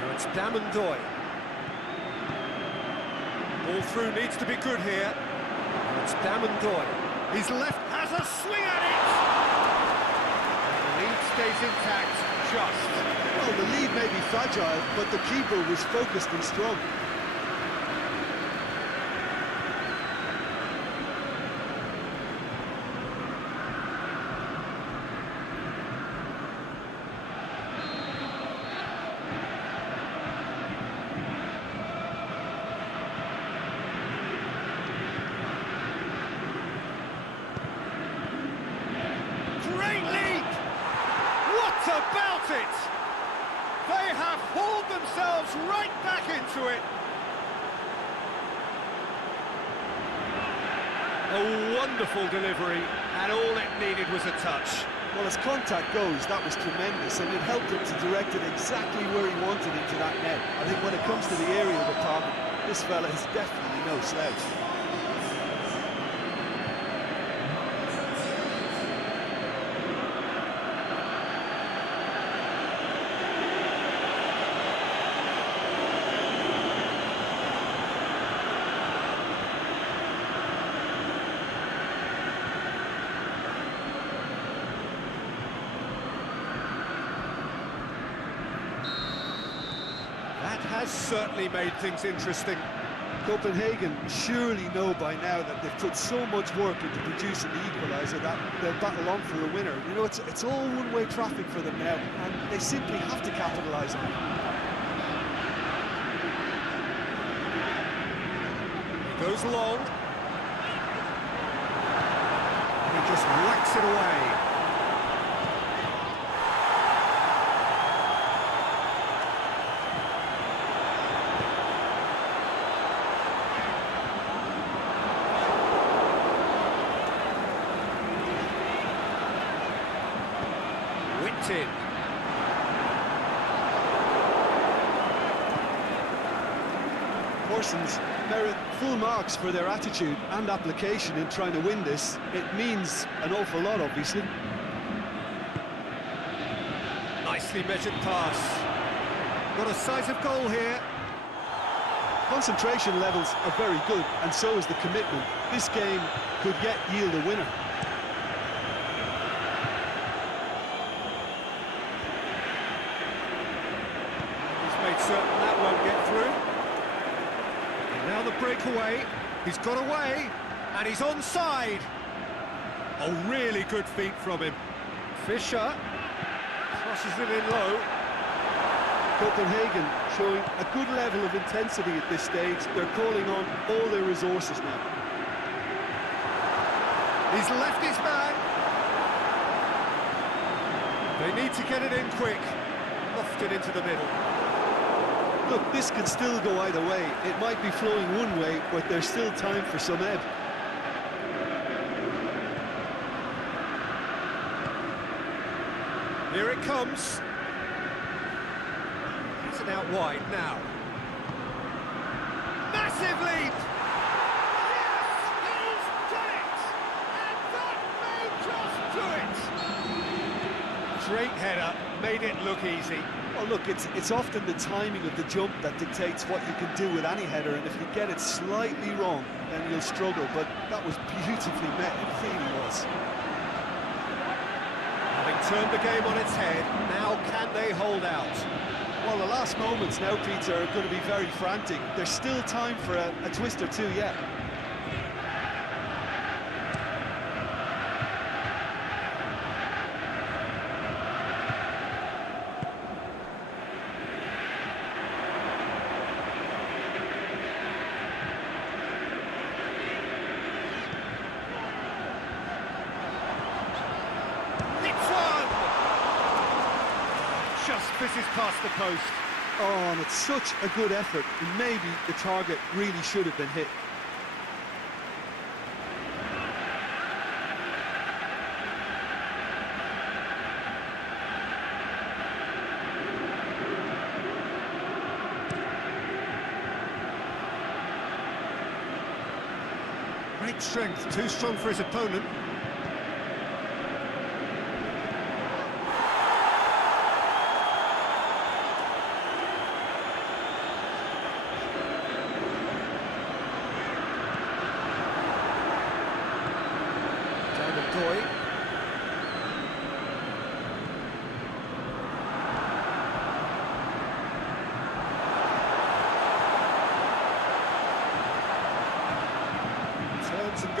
Now It's Damendoi. Ball through needs to be good here. It's Damendoi. His left has a swing at it! And the lead stays intact, just. Well, the lead may be fragile, but the keeper was focused and strong. Great lead! What about it? They have hauled themselves right back into it. A wonderful delivery, and all it needed was a touch. Well, as contact goes, that was tremendous, and it helped him to direct it exactly where he wanted into that net. I think when it comes to the aerial department, this fella is definitely no slouch. That has certainly made things interesting. Copenhagen surely know by now that they've put so much work into producing the equaliser that they'll battle on for a winner. You know, it's all one-way traffic for them now, and they simply have to capitalise on it. He goes long. He just whacks it away. In. Horsens merit full marks for their attitude and application in trying to win this. It means an awful lot, obviously. Nicely measured pass. Got a sight of goal here. Concentration levels are very good, and so is the commitment. This game could yet yield a winner. Certain that won't get through. And now the breakaway. He's got away, and he's onside. A really good feat from him. Fischer crosses it in low. Copenhagen showing a good level of intensity at this stage. They're calling on all their resources now. He's left his man. They need to get it in quick. Lofted into the middle. Look, this could still go either way. It might be flowing one way, but there's still time for some ebb. Here it comes. It's it out wide now. Massive lead! Yes, he's done it! And that may just do it! Great header, made it look easy. Well, look, it's often the timing of the jump that dictates what you can do with any header, and if you get it slightly wrong, then you'll struggle, but that was beautifully met, it really was. Having turned the game on its head, now can they hold out? Well, the last moments now, Peter, are going to be very frantic. There's still time for a twist or two yet. Fizzes past the post. Oh, and it's such a good effort. Maybe the target really should have been hit. Great strength, too strong for his opponent.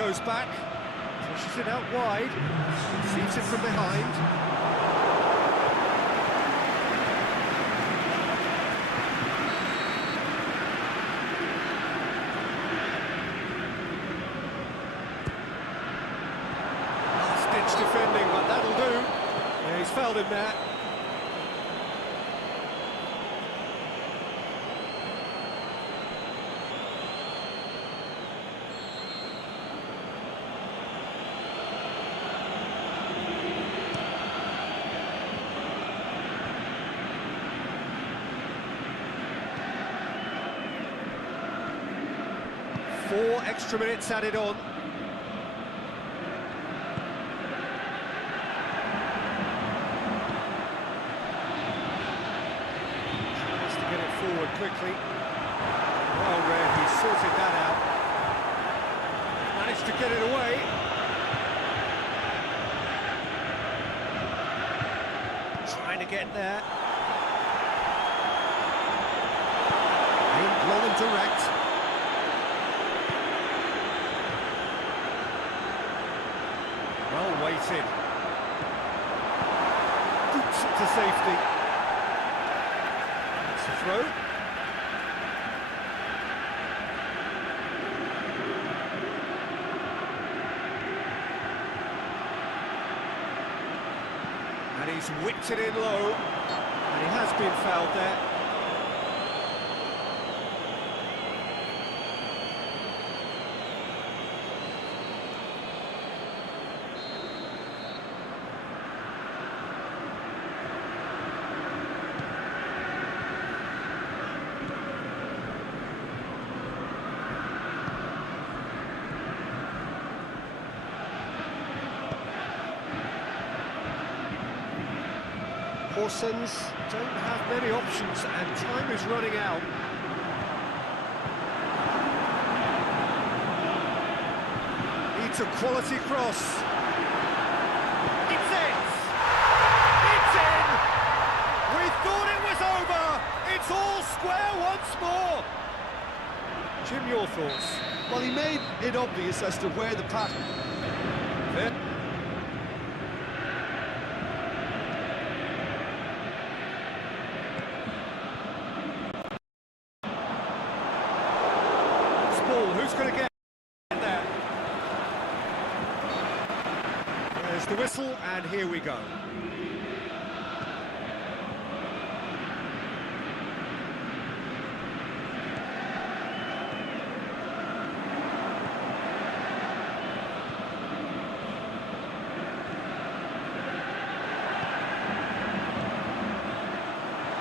goes back, pushes it out wide, sees it from behind. Defending, but that'll do. Yeah, he's fouled him there. Four extra minutes added on. Quickly. Well read, he sorted that out. Managed to get it away. Trying to get there. Aimed long and direct. Well weighted. Boots it to safety. It's a throw. And he's whipped it in low, and he has been fouled there. Horsens don't have many options, and time is running out. Needs a quality cross. It's in! It's in! We thought it was over! It's all square once more! Jim, your thoughts? Well, he made it obvious as to where the pattern. Then who's going to get there? There's the whistle, and here we go.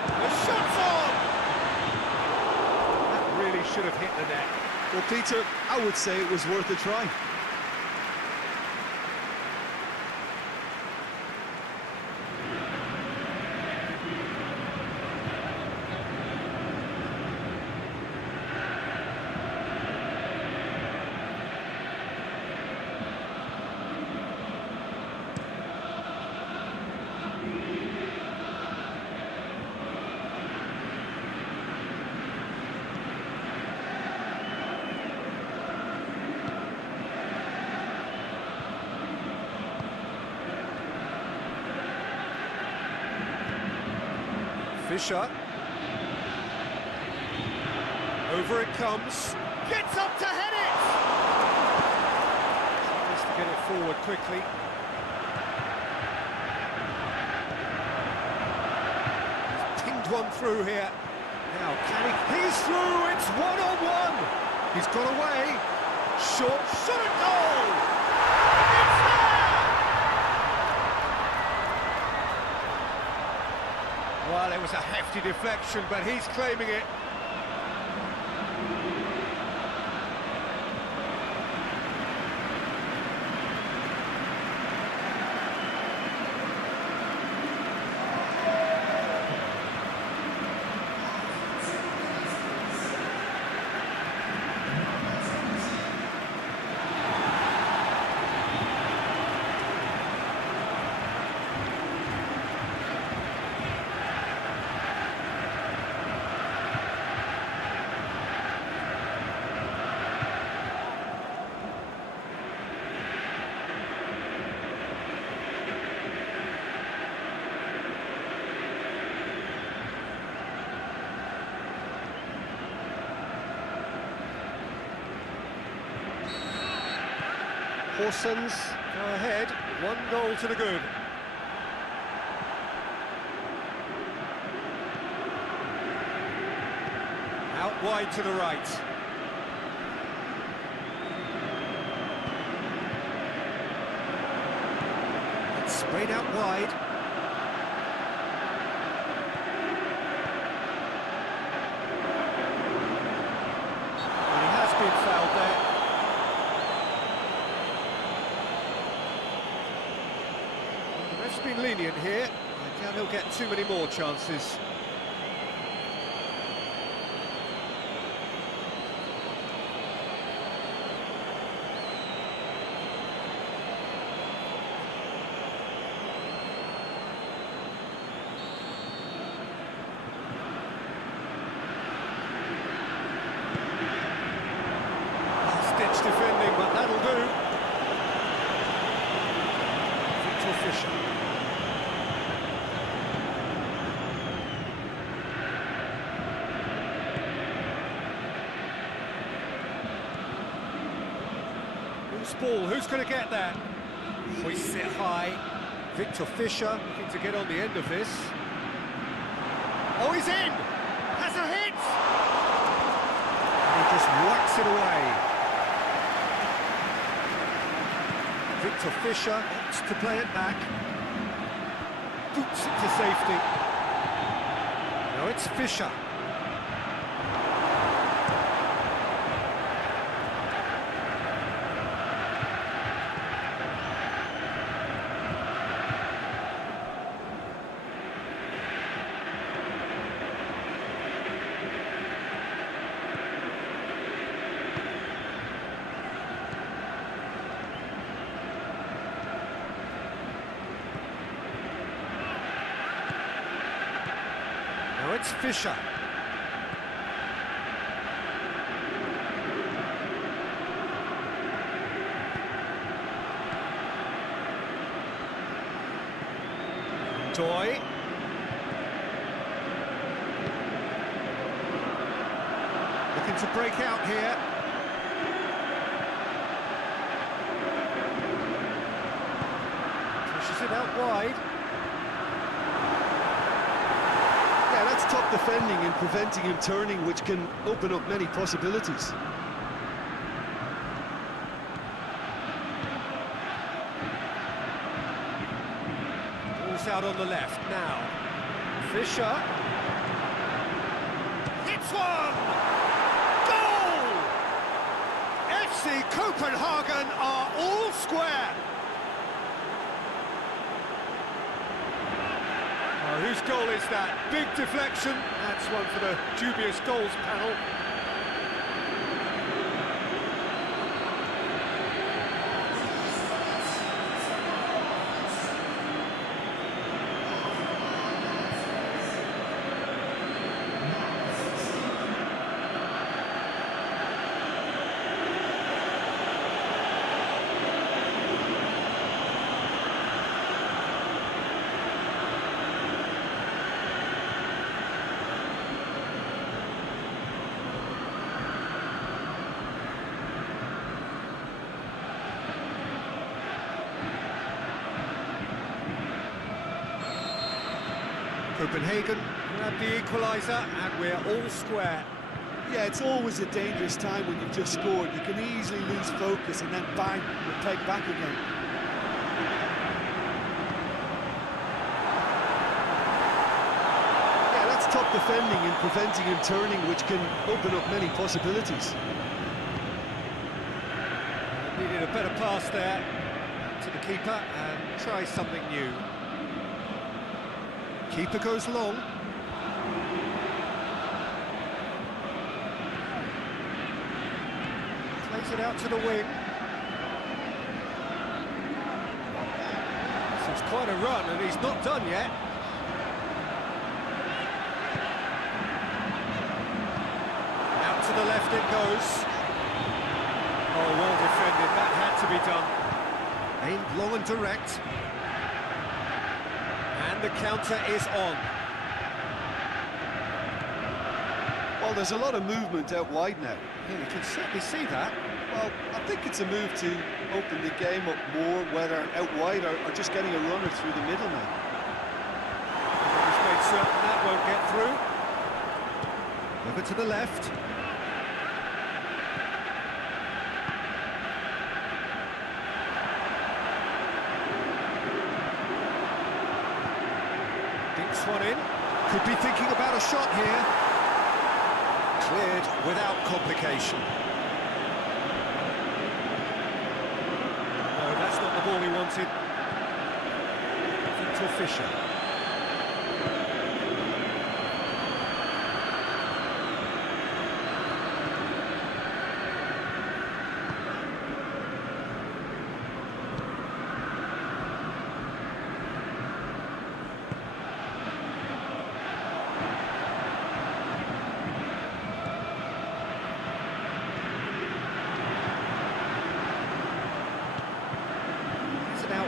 The shot's on! That really should have hit the net. Well, Peter, I would say it was worth a try. Fisher. Over it comes. Gets up to head it! Tries to get it forward quickly. He's pinged one through here. Now, can he? He's through! It's one-on-one! He's got away. Short shot at goal! It's there! Well, it was a hefty deflection, but he's claiming it. Horsens go ahead, 1 goal to the good. Out wide to the right. It's sprayed out wide. And he has been fouled there. The ref's been lenient here. I doubt he'll get too many more chances. Ditch defending, but that'll do. Victor Fisher. Loose ball, who's going to get that? Hoists it high. Victor Fisher looking to get on the end of this. Oh, he's in! Has a hit! And he just whacks it away. Victor Fisher opts to play it back. Boots it to safety. Now it's Fisher. Now it's Fisher. Toy. Looking to break out here. Pushes it out wide. That's top defending and preventing him turning, which can open up many possibilities. Ball's out on the left now. Fisher. Hits one! Goal! FC Copenhagen are all square. Whose goal is that? Big deflection. That's one for the dubious goals panel. Copenhagen grab the equaliser and we're all square. Yeah, it's always a dangerous time when you've just scored. You can easily lose focus and then bang, you're pegged back again. Yeah, that's top defending and preventing him turning, which can open up many possibilities. Needed a better pass there to the keeper and try something new. Keeper goes long. Plays it out to the wing. This is quite a run and he's not done yet. Out to the left it goes. Oh, well defended, that had to be done. Aimed long and direct. And the counter is on. Well, there's a lot of movement out wide now. Yeah, you can certainly see that. Well, I think it's a move to open the game up more, whether out wide or just getting a runner through the middle now. He's made certain that won't get through. Over to the left. Dinks one in. Could be thinking about a shot here. Cleared without complication. No, that's not the ball he wanted. Into Fisher.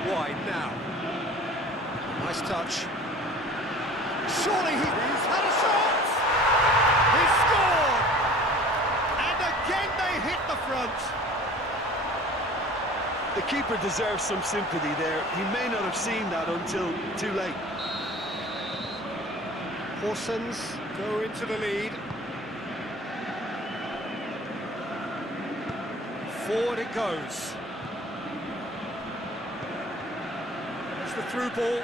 Wide now. Nice touch. Surely he's had a shot! He's scored! And again they hit the front. The keeper deserves some sympathy there. He may not have seen that until too late. Horsens go into the lead. Forward it goes. The through ball.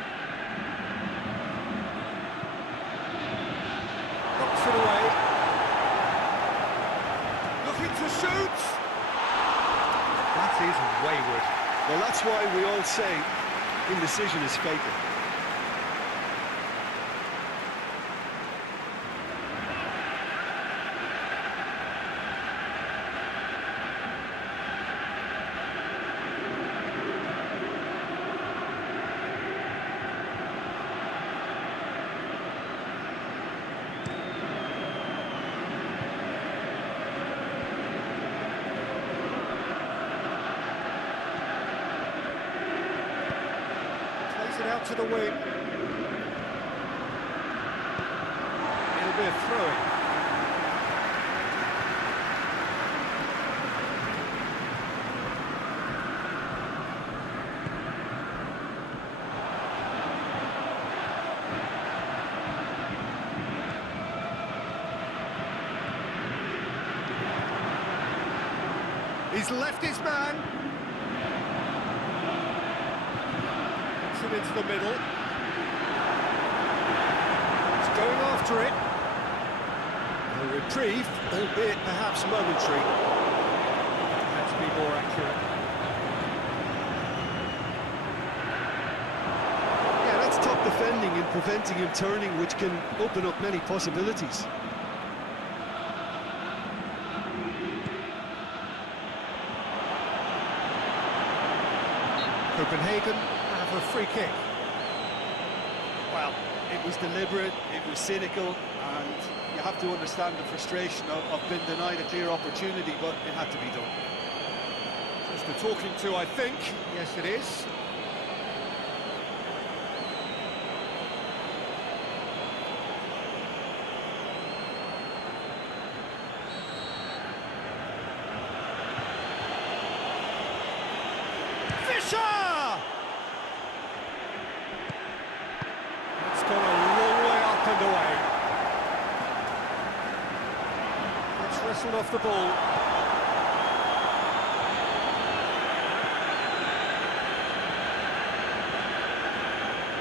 Knocks it away. Looking to shoot. That is wayward. Well, that's why we all say indecision is fatal. It out to the wing. It'll be a throw-in. He's left his man. Into the middle. He's going after it. A reprieve, albeit perhaps momentary. Had to be more accurate. Yeah, that's top defending and preventing him turning, which can open up many possibilities. Copenhagen have a free kick. Well, it was deliberate, it was cynical, and you have to understand the frustration of being denied a clear opportunity, but it had to be done. Just a talking to, I think. Yes, it is. Fisher! It's gone a long way up and away. It's wrestled off the ball.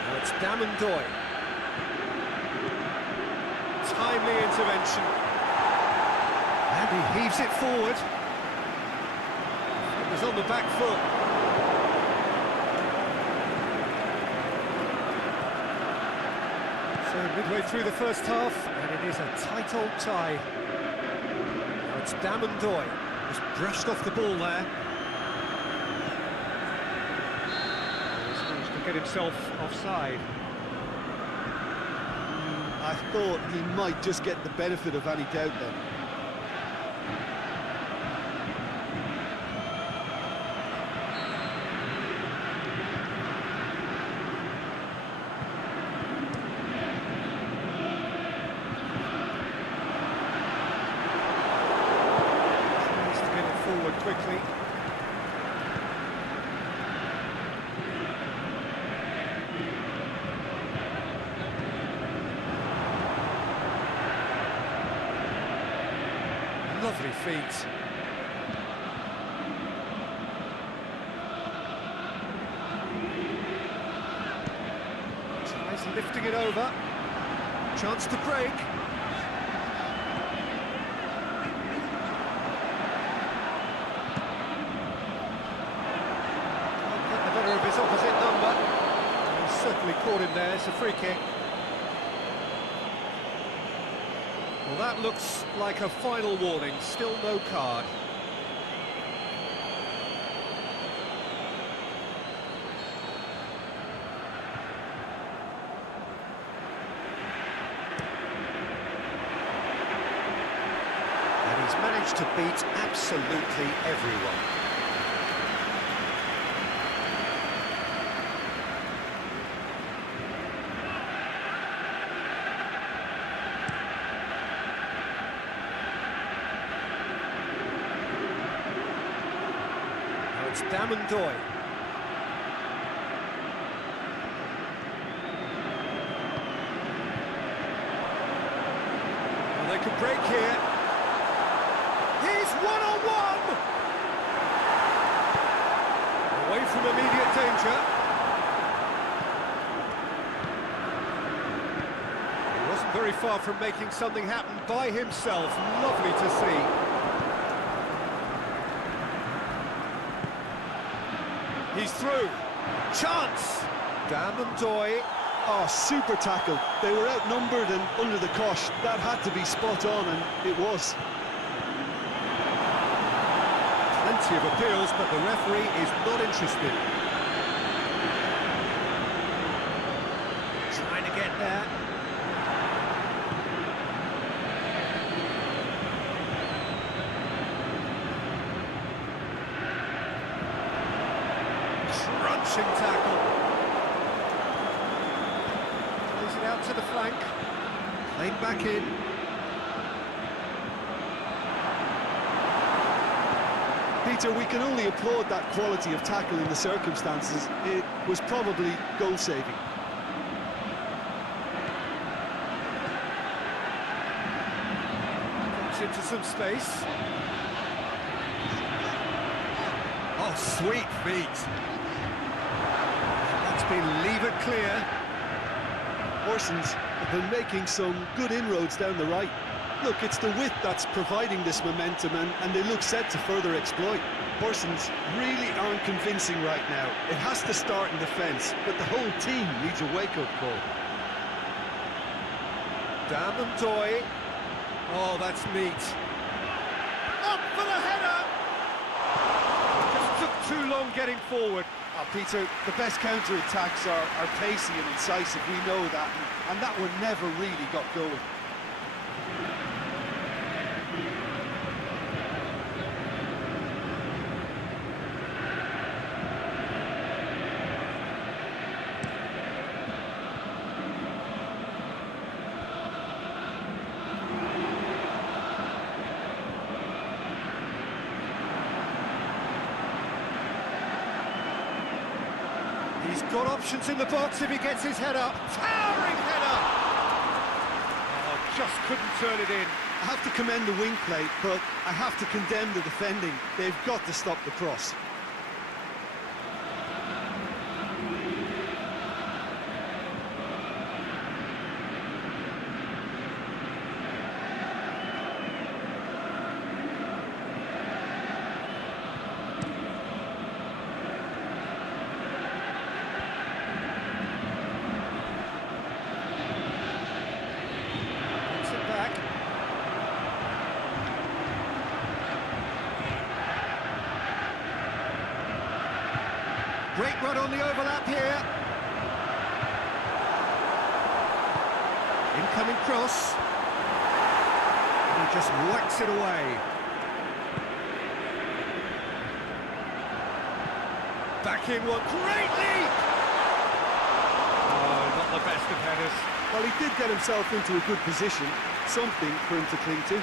Now it's Damandoy. Timely intervention. And he heaves it forward. It was on the back foot. So midway through the first half, and it is a tight old tie. Now it's Damandoy, just brushed off the ball there. He's managed to get himself offside. I thought he might just get the benefit of any doubt then. quickly. Lovely feet. Tries lifting it over. Chance to break. Can't get the better of his opposite number. He's certainly caught him there. It's a free kick. Well, that looks like a final warning. Still no card. And he's managed to beat absolutely everyone. It's Dammendoy. Well, they could break here. He's one-on-one! Away from immediate danger. He wasn't very far from making something happen by himself. Lovely to see. He's through. Chance! Dammendoy. Oh, super tackle. They were outnumbered and under the cosh. That had to be spot on, and it was. Plenty of appeals, but the referee is not interested. Trying to get there. Crunching tackle. Plays it out to the flank. Played back in. Peter, we can only applaud that quality of tackle in the circumstances. It was probably goal-saving. Comes into some space. Oh, sweet feet. That's been levered clear. Horsens have been making some good inroads down the right. Look, it's the width that's providing this momentum, and they look set to further exploit. Horsens really aren't convincing right now. It has to start in defence, but the whole team needs a wake-up call. Dammendoy. Oh, that's neat. Up for the header! Just took too long getting forward. Oh, Peter, the best counter-attacks are pacey and incisive, we know that, and that one never really got going. He's got options in the box if he gets his head up. Towering header! Oh, just couldn't turn it in. I have to commend the wing play, but I have to condemn the defending. They've got to stop the cross. Great run on the overlap here. Incoming cross. And he just whacks it away. Back in one. Great leap! Oh, not the best of headers. Well, he did get himself into a good position. Something for him to cling to.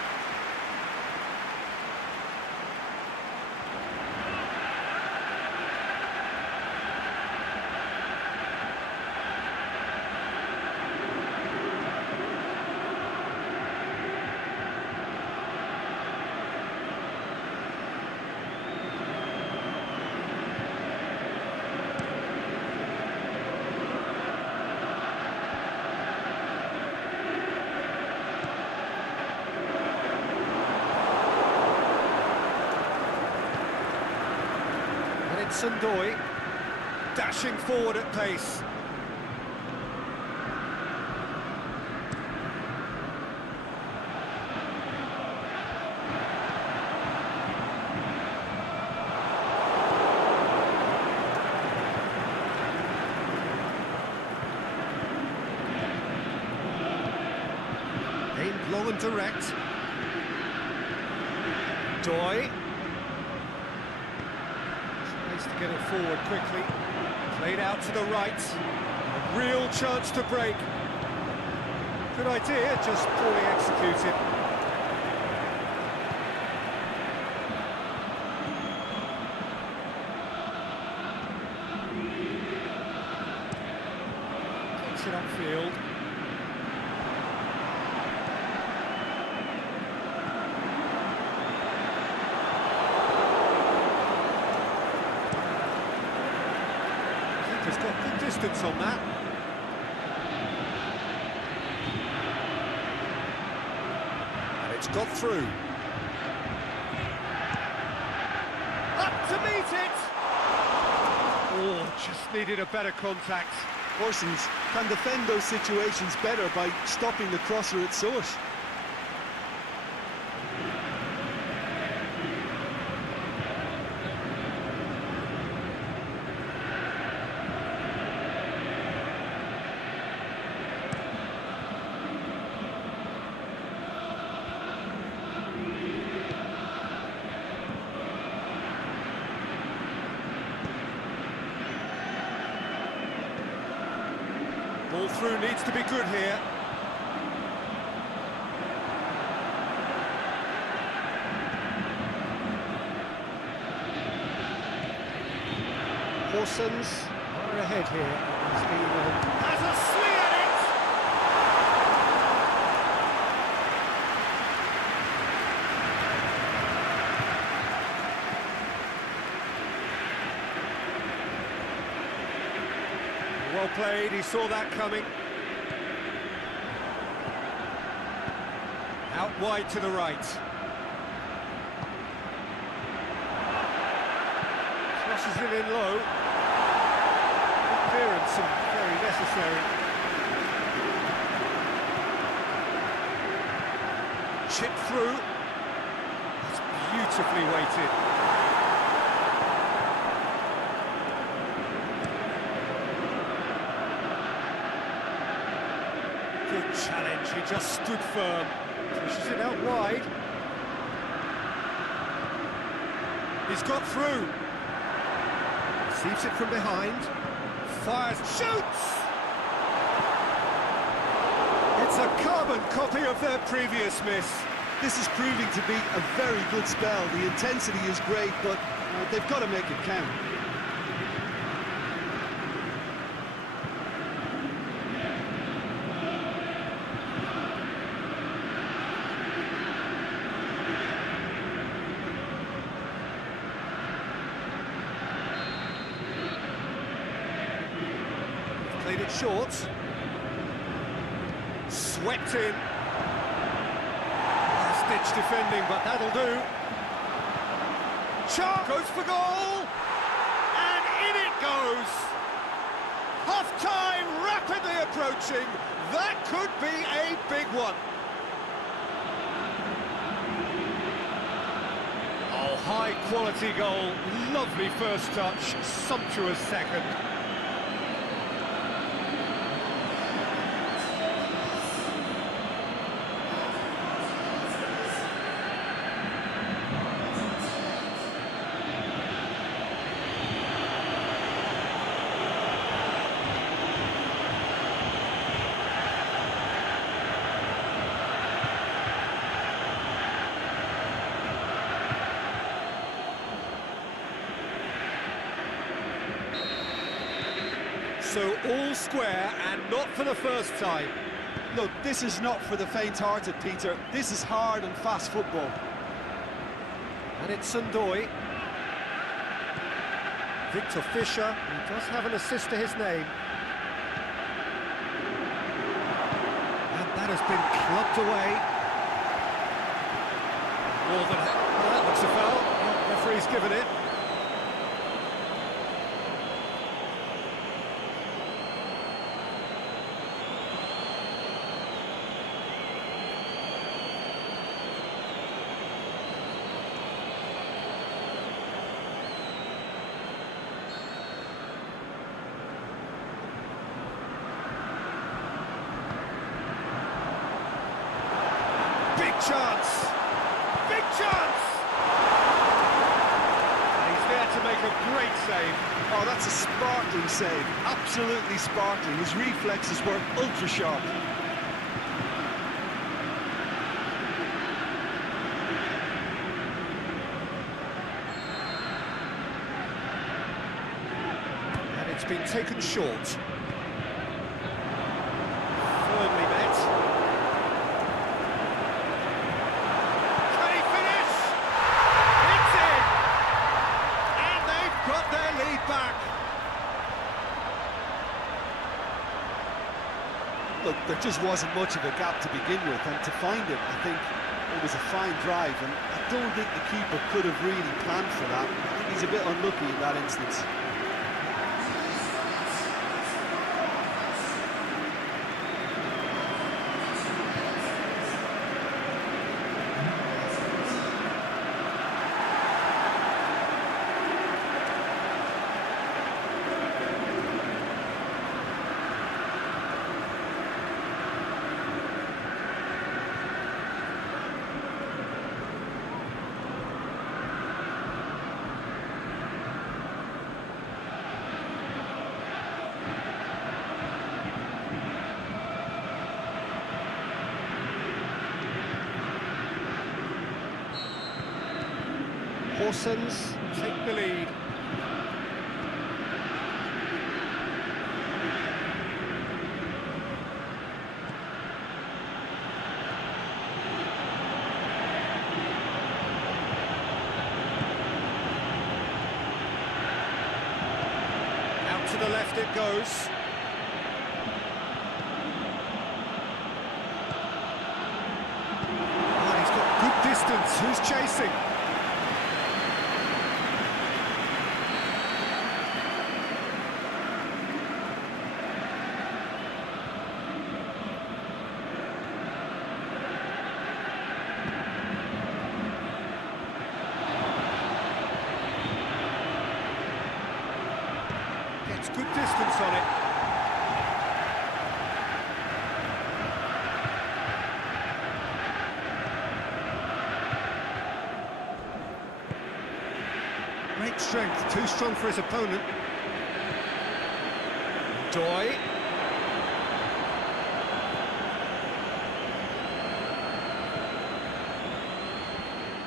it's Sundoy, dashing forward at pace. Aimed low and direct. Doy. Tries to get it forward quickly. Played out to the right. A real chance to break. Good idea, just poorly executed. Takes it upfield. He's got good distance on that. And it's got through. Up to meet it! Oh, just needed a better contact. Orsons can defend those situations better by stopping the crosser at source. Ball through needs to be good here. Orsons are ahead here. Has a swing at it! Well played, he saw that coming. Out wide to the right. Crosses it in low. Good clearance and very necessary. Chip through. That's beautifully weighted. Good challenge, he just stood firm. Pushes it out wide. He's got through. Receives it from behind. Fires, shoots! It's a carbon copy of their previous miss. This is proving to be a very good spell. The intensity is great, but they've got to make it count. Played it short. Swept in. Last-ditch defending, but that'll do. Char goes for goal! And in it goes! Half-time rapidly approaching. That could be a big one. Oh, high-quality goal. Lovely first touch. Sumptuous second. So all square, and not for the first time. Look, this is not for the faint-hearted, Peter. This is hard and fast football. And it's Sundoy. Victor Fischer, he does have an assist to his name. And that has been clubbed away. More than... Well, that looks a foul. Yeah, referee's given it. a great save. Oh, that's a sparkling save. Absolutely sparkling. His reflexes were ultra sharp. And it's been taken short. Firmly met. Can he finish? It's in! And they've got their lead back. Look, there just wasn't much of a gap to begin with, and to find it, I think it was a fine drive, and I don't think the keeper could have really planned for that. I think he's a bit unlucky in that instance. Horsens take the lead. Out to the left it goes. Oh, he's got good distance. Who's chasing? Gets good distance on it. Great strength, too strong for his opponent. Doy.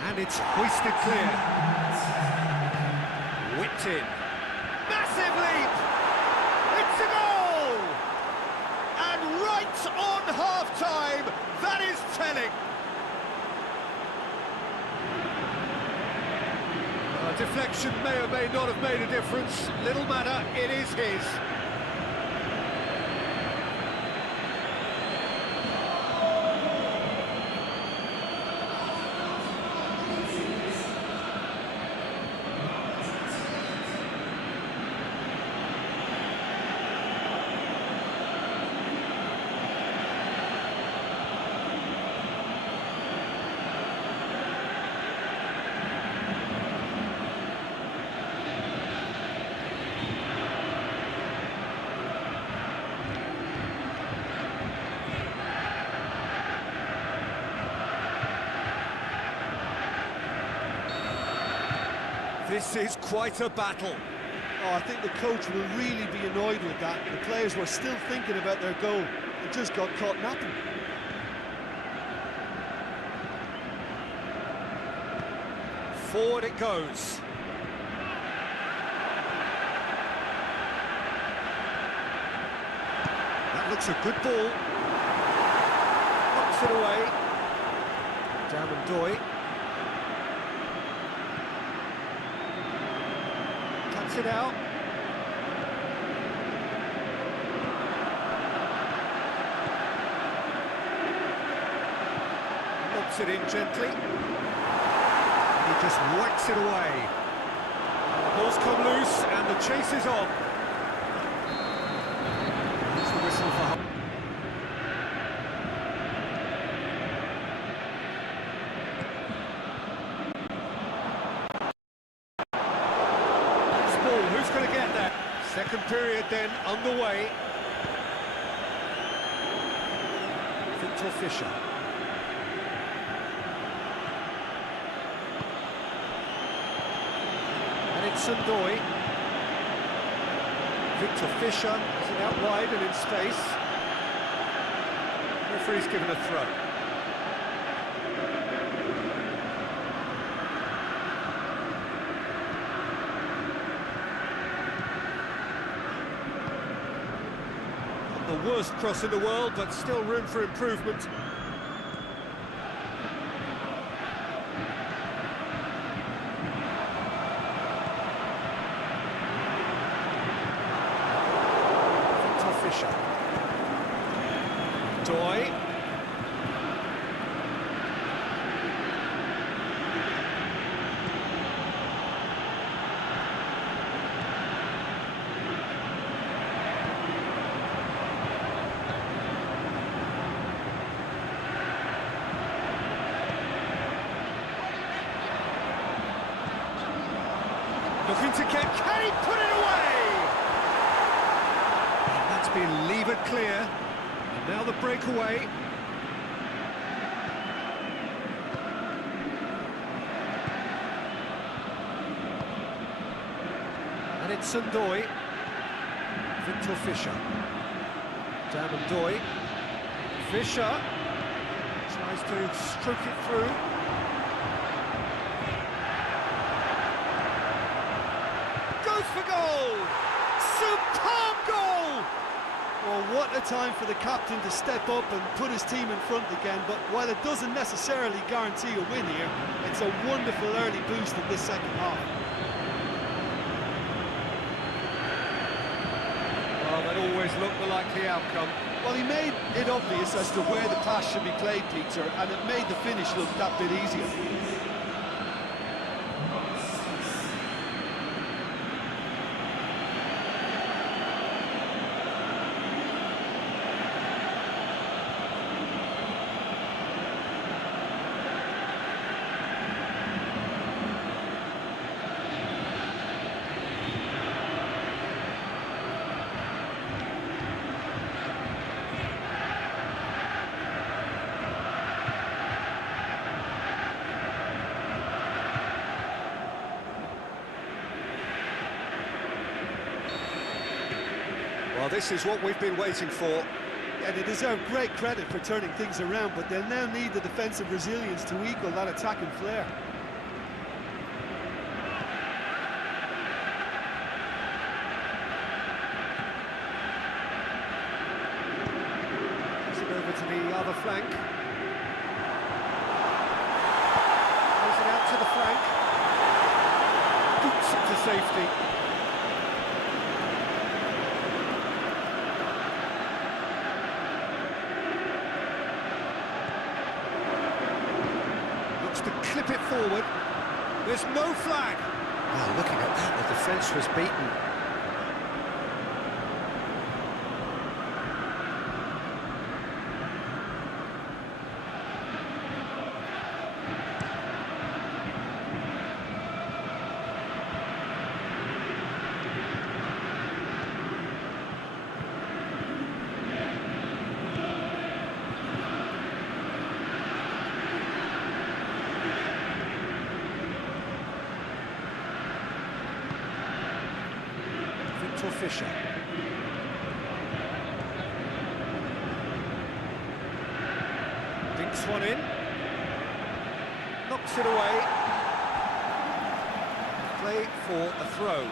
And it's hoisted clear. Whipped in. Massive leap! It's a goal! And right on half-time, that is telling. Deflection may or may not have made a difference. Little matter, it is his. This is quite a battle. Oh, I think the coach will really be annoyed with that. The players were still thinking about their goal and just got caught napping. Forward it goes. That looks a good ball. Knocks it away. Down and Doy. Cuts it out. Lobs it in gently. He just whacks it away. The ball's come loose and the chase is on. It's the whistle for this ball, who's going to get there? Second period then underway. Victor Fischer. it's Sundoy. Victor Fisher is it out wide and in space. Referee's given a throw. Not the worst cross in the world, but still room for improvement. Doy. Looking to get, can he put it away? And that's been levered clear. And now the breakaway. And it's Sundoy. Victor Fisher. Down and Doy. Fisher tries to stroke it through. Goes for goal! Superb goal! Well, what a time for the captain to step up and put his team in front again, but while it doesn't necessarily guarantee a win here, it's a wonderful early boost in this second half. Well, that always looked the likely outcome. Well, he made it obvious as to where the pass should be played, Peter, and it made the finish look that bit easier. Well, this is what we've been waiting for. And they deserve great credit for turning things around, but they'll now need the defensive resilience to equal that attacking flair. Pass it over to the other flank. Plays it out to the flank. Boots it to safety. To clip it forward. There's no flag. Well, looking at that, the defence was beaten. Fisher. Dinks one in. Knocks it away. Play for a throw.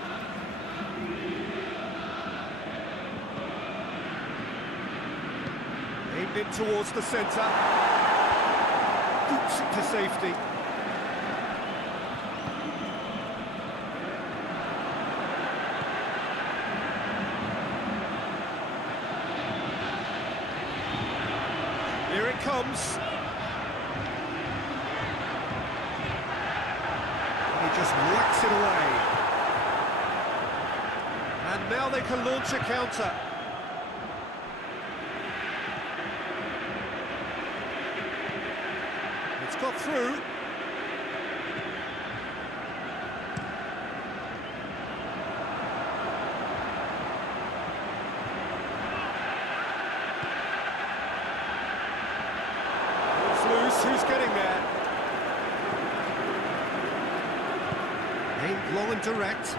Aimed in towards the centre. Boots it to safety. Here it comes. And he just whacks it away. And now they can launch a counter. It's got through. Who's getting there? Aimed long and direct.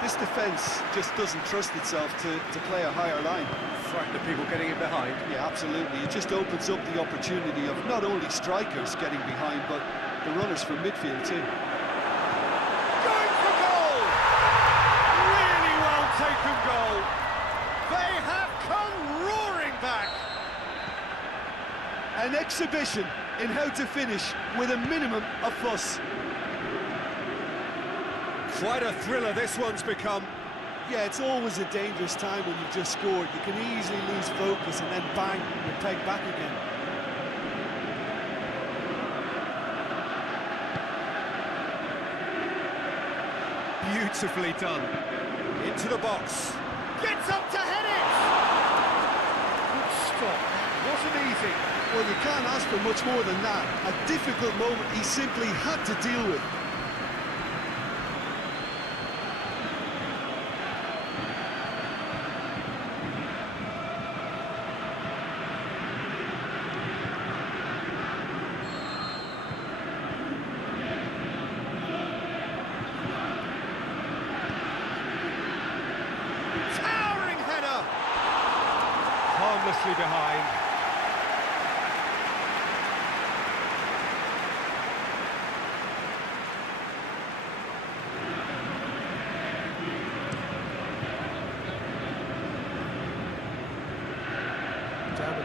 This defence just doesn't trust itself to play a higher line. Frightened of people getting in behind. Yeah, absolutely. It just opens up the opportunity of not only strikers getting behind, but the runners from midfield too. Going for goal! Really well taken goal. They have come roaring back. An exhibition in how to finish with a minimum of fuss. Quite a thriller this one's become. Yeah, it's always a dangerous time when you've just scored. You can easily lose focus and then bang, you're pegged back again. Beautifully done. Into the box. Gets up to head it! Good stop. Wasn't easy. Well, you can't ask for much more than that. A difficult moment he simply had to deal with. Towering header! Harmlessly behind.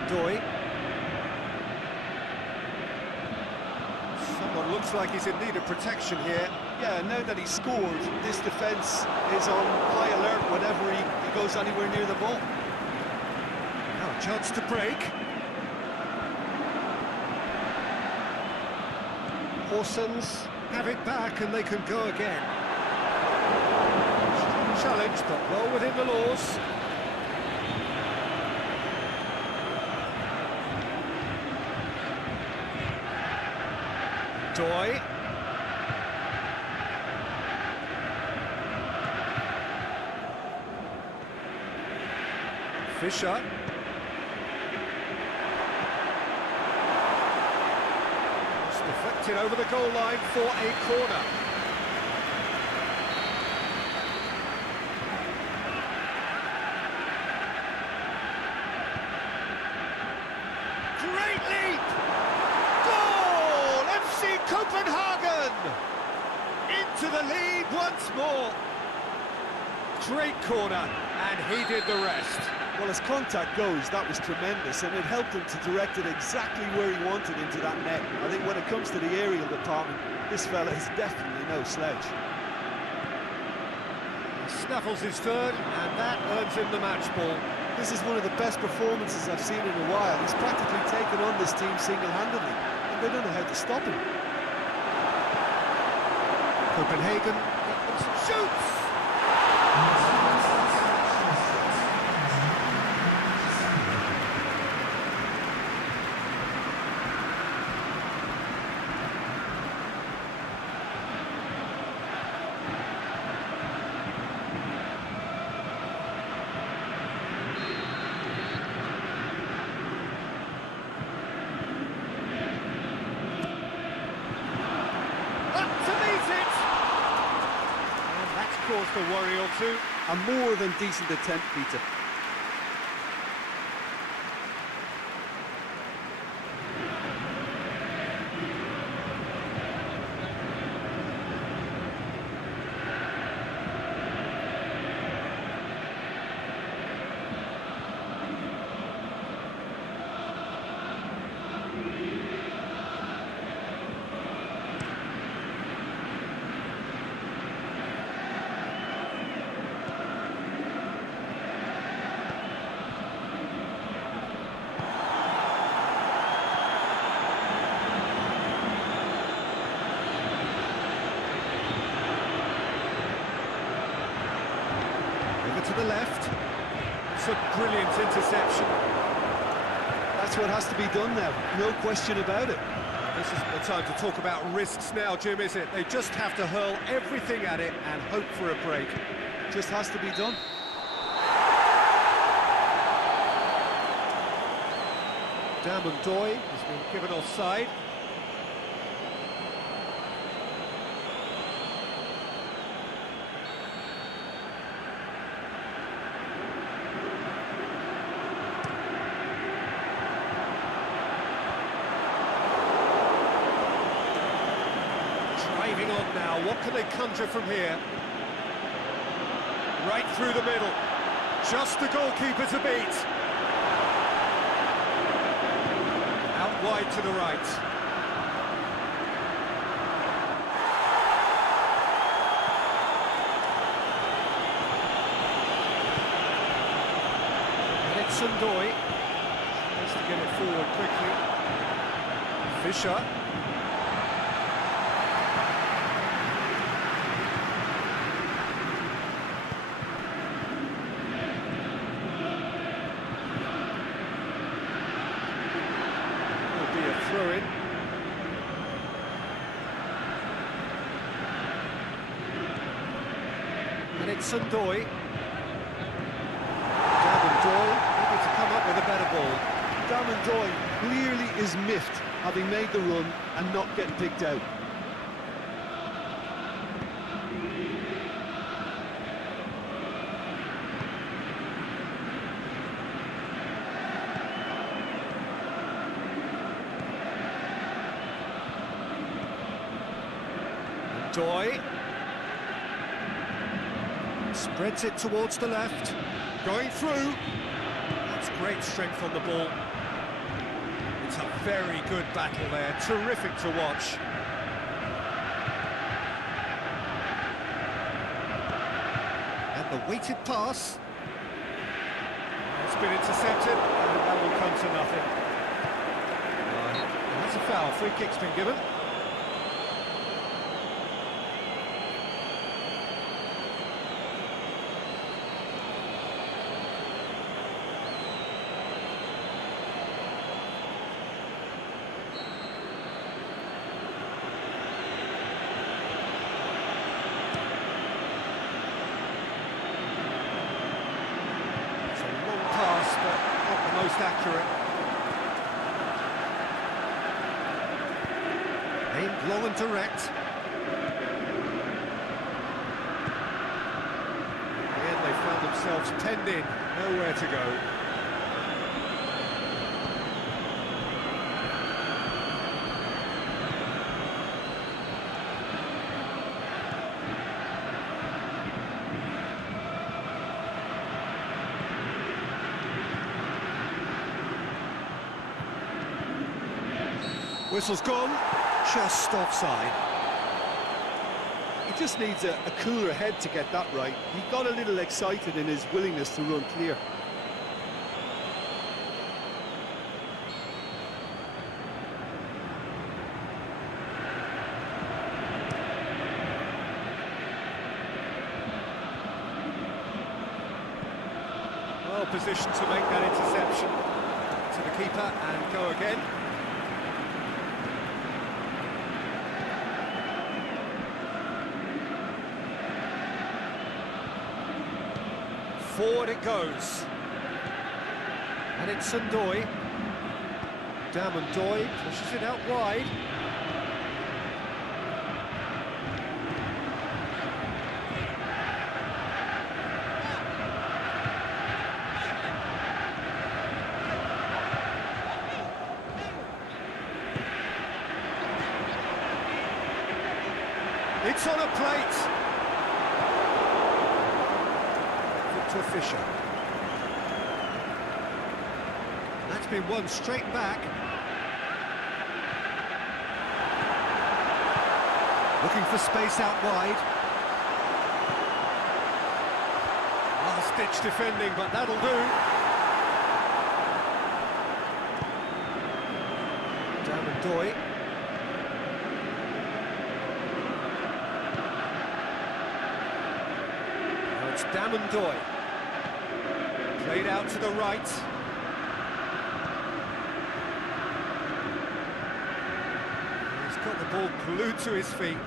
Doy. Someone looks like he's in need of protection here. Yeah, now that he's scored, this defence is on high alert whenever he goes anywhere near the ball. Now a chance to break. Horsens have it back and they can go again. Challenge, but well within the laws. Doy. Fisher. It's deflected over the goal line for a corner. Great leap! Goal! FC Copenhagen! Into the lead once more. Great corner, and he did the rest. Well, as contact goes, that was tremendous, and it helped him to direct it exactly where he wanted into that net. I think when it comes to the aerial department, this fella is definitely no slouch. Snaffles his third, and that earns him the match ball. This is one of the best performances I've seen in a while. He's practically taken on this team single-handedly, and they don't know how to stop him. Copenhagen Shoots! Caused a worry or two. A more than decent attempt, Peter. To the left. It's a brilliant interception. That's what has to be done now, no question about it. This isn't the time to talk about risks now, Jim, is it? They just have to hurl everything at it and hope for a break. Just has to be done. Damon Doy has been given offside. Driving on now, what can they conjure from here? Right through the middle. Just the goalkeeper to beat. Out wide to the right. Sundoy has to get it forward quickly. Fisher. Will be a throw-in. And it's Sundoy. With a better ball. Doy clearly is miffed, having made the run and not get picked out. Doy spreads it towards the left, going through. Great strength on the ball. It's a very good battle there, terrific to watch. And the weighted pass. It's been intercepted, and that will come to nothing. That's a foul, free kick's been given. Most accurate. Aimed long and direct. In the end they found themselves penned in, nowhere to go. Whistle's gone, just offside. He just needs a cooler head to get that right. He got a little excited in his willingness to run clear. Well positioned to make that interception. To the keeper and go again. Forward it goes. And it's Sundoy. Doy pushes it out wide. It's on a plate. To Fisher. That's been won straight back. Looking for space out wide. Last-ditch defending, but that'll do. Doy. Now it's Doy. Played out to the right. He's got the ball glued to his feet.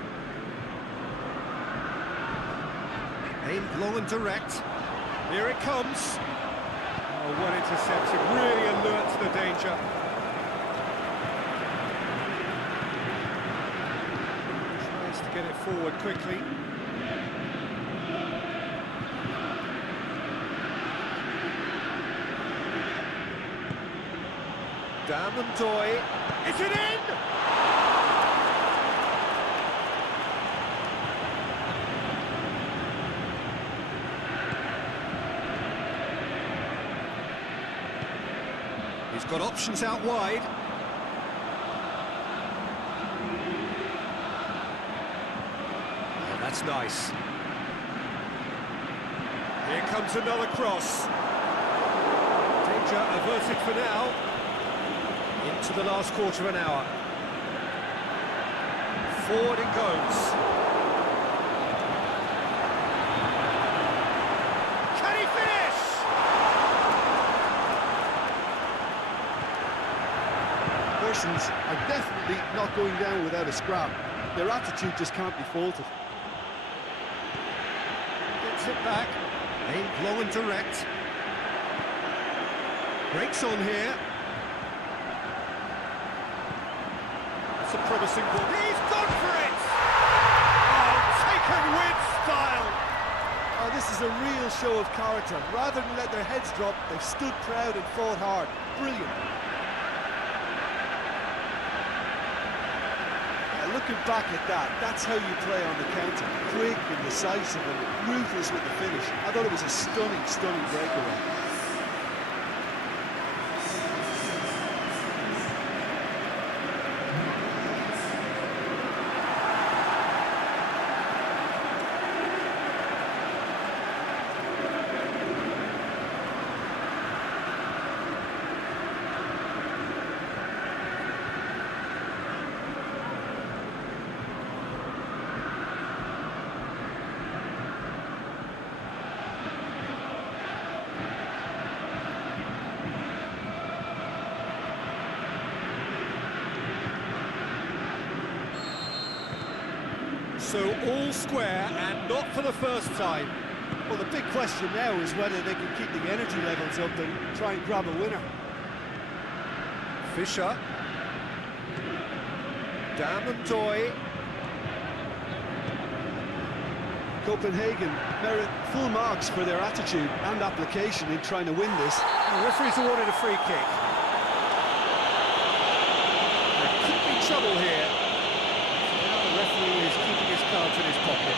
Aimed long and direct. Here it comes. Oh, well intercepted, really alert to the danger. Tries to get it forward quickly. Doy. Is it in? He's got options out wide. Oh, that's nice. Here comes another cross. Danger averted for now. Into the last quarter of an hour. Forward it goes. Can he finish? Persons are definitely not going down without a scrap. Their attitude just can't be faulted. Gets it back. Aimed long and direct. Breaks on here. That's a promising ball. He's gone for it! Oh, taken with style! Oh, this is a real show of character. Rather than let their heads drop, they've stood proud and fought hard. Brilliant. Looking back at that, that's how you play on the counter. Quick and decisive and ruthless with the finish. I thought it was a stunning, stunning breakaway. So all square, and not for the first time. Well, the big question now is whether they can keep the energy levels up and try and grab a winner. Fischer. Doy. Copenhagen merit full marks for their attitude and application in trying to win this. The referee's awarded a free kick. There could be trouble here. Now the referee is keeping his cards in his pocket.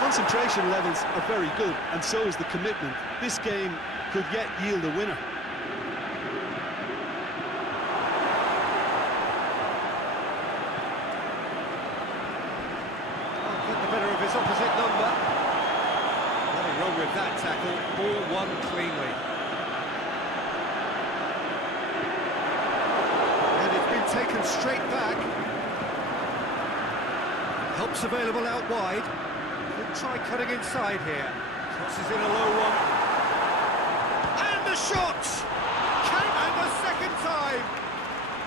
Concentration levels are very good, and so is the commitment. This game could yet yield a winner. Get the better of his opposite number. Nothing wrong with that tackle. Ball won cleanly. And it's been taken straight back. Help's available out wide. Could try cutting inside here. Crosses in a low one. And the shot! And the second time!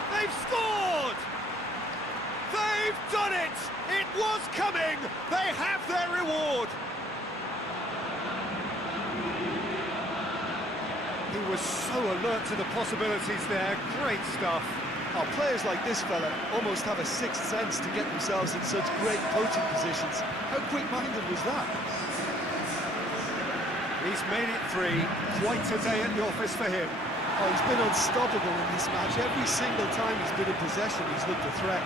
They've scored! They've done it! It was coming! They have their reward! He was so alert to the possibilities there. Great stuff. Oh, players like this fella almost have a sixth sense to get themselves in such great coaching positions. How quick-minded was that? He's made it three. Quite a day at the office for him. Oh, he's been unstoppable in this match. Every single time he's been in possession, he's looked a threat.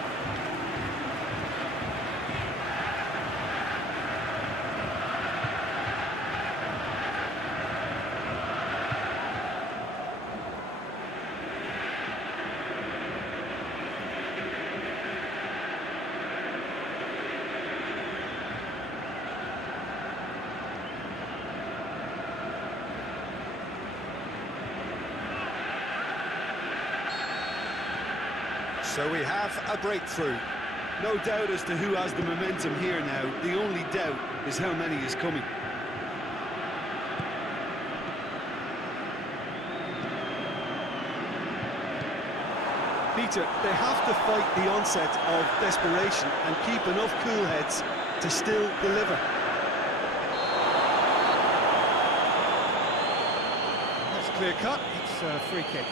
So we have a breakthrough. No doubt as to who has the momentum here now. The only doubt is how many is coming. Peter, they have to fight the onset of desperation and keep enough cool heads to still deliver. That's clear cut. It's a free kick.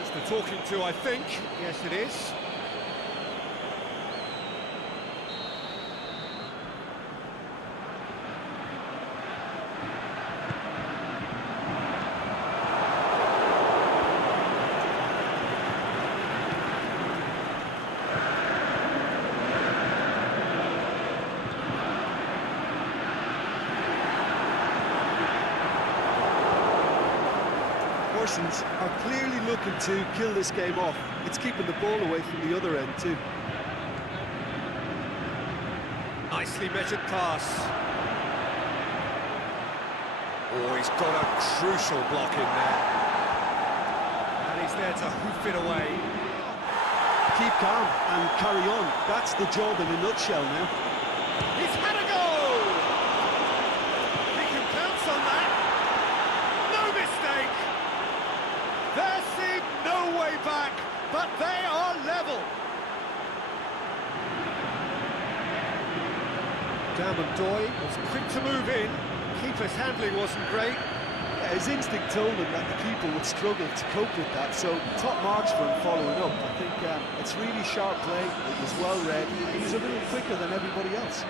Just the talking to, I think. Yes, it is. Are clearly looking to kill this game off. It's keeping the ball away from the other end too. Nicely measured pass. Oh, he's got a crucial block in there. And he's there to hoof it away. Keep calm and carry on. That's the job in a nutshell now. He's had a goal! He can pounce on that. No mistake! There seemed no way back, but they are level. Doy was quick to move in. Keeper's handling wasn't great. Yeah, his instinct told him that the keeper would struggle to cope with that, so top marks for him following up. I think it's really sharp play, it was well read, and he was a little quicker than everybody else.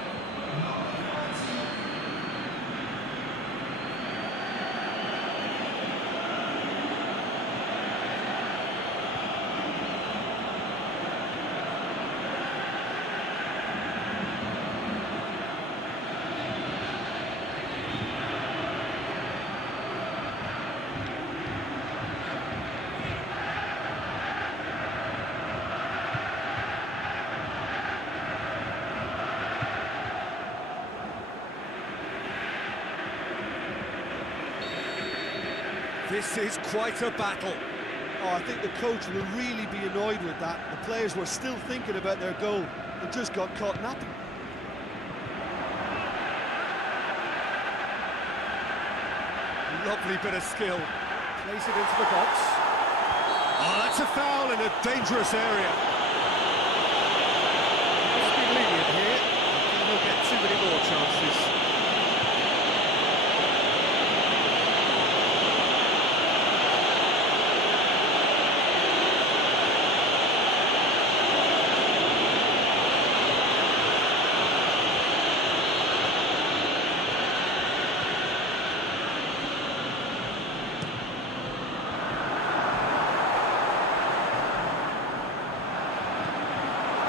This is quite a battle. Oh, I think the coach will really be annoyed with that. The players were still thinking about their goal and just got caught napping. Lovely bit of skill. Plays it into the box. Oh, that's a foul in a dangerous area. Must be lenient here. He'll get too many more chances.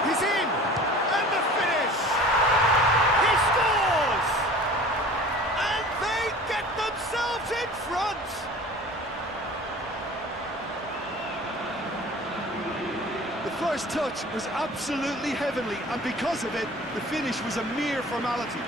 He's in! And the finish! He scores! And they get themselves in front! The first touch was absolutely heavenly, and because of it, the finish was a mere formality.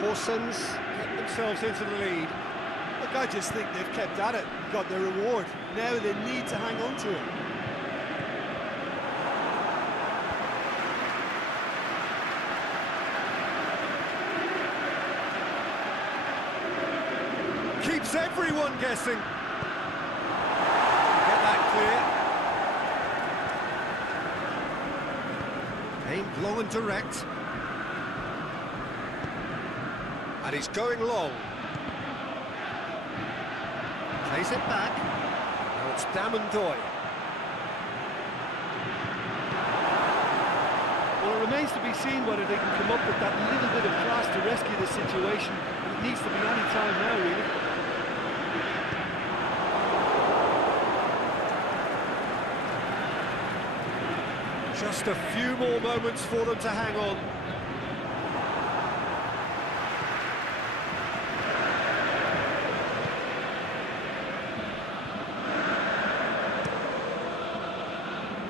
Horsens get themselves into the lead. Look, I just think they've kept at it, got their reward. Now they need to hang on to it. Keeps everyone guessing. Get that clear. Aimed long and direct. And he's going long. Plays it back. Now it's Doy. Well, it remains to be seen whether they can come up with that little bit of class to rescue the situation. It needs to be any time now, really. Just a few more moments for them to hang on.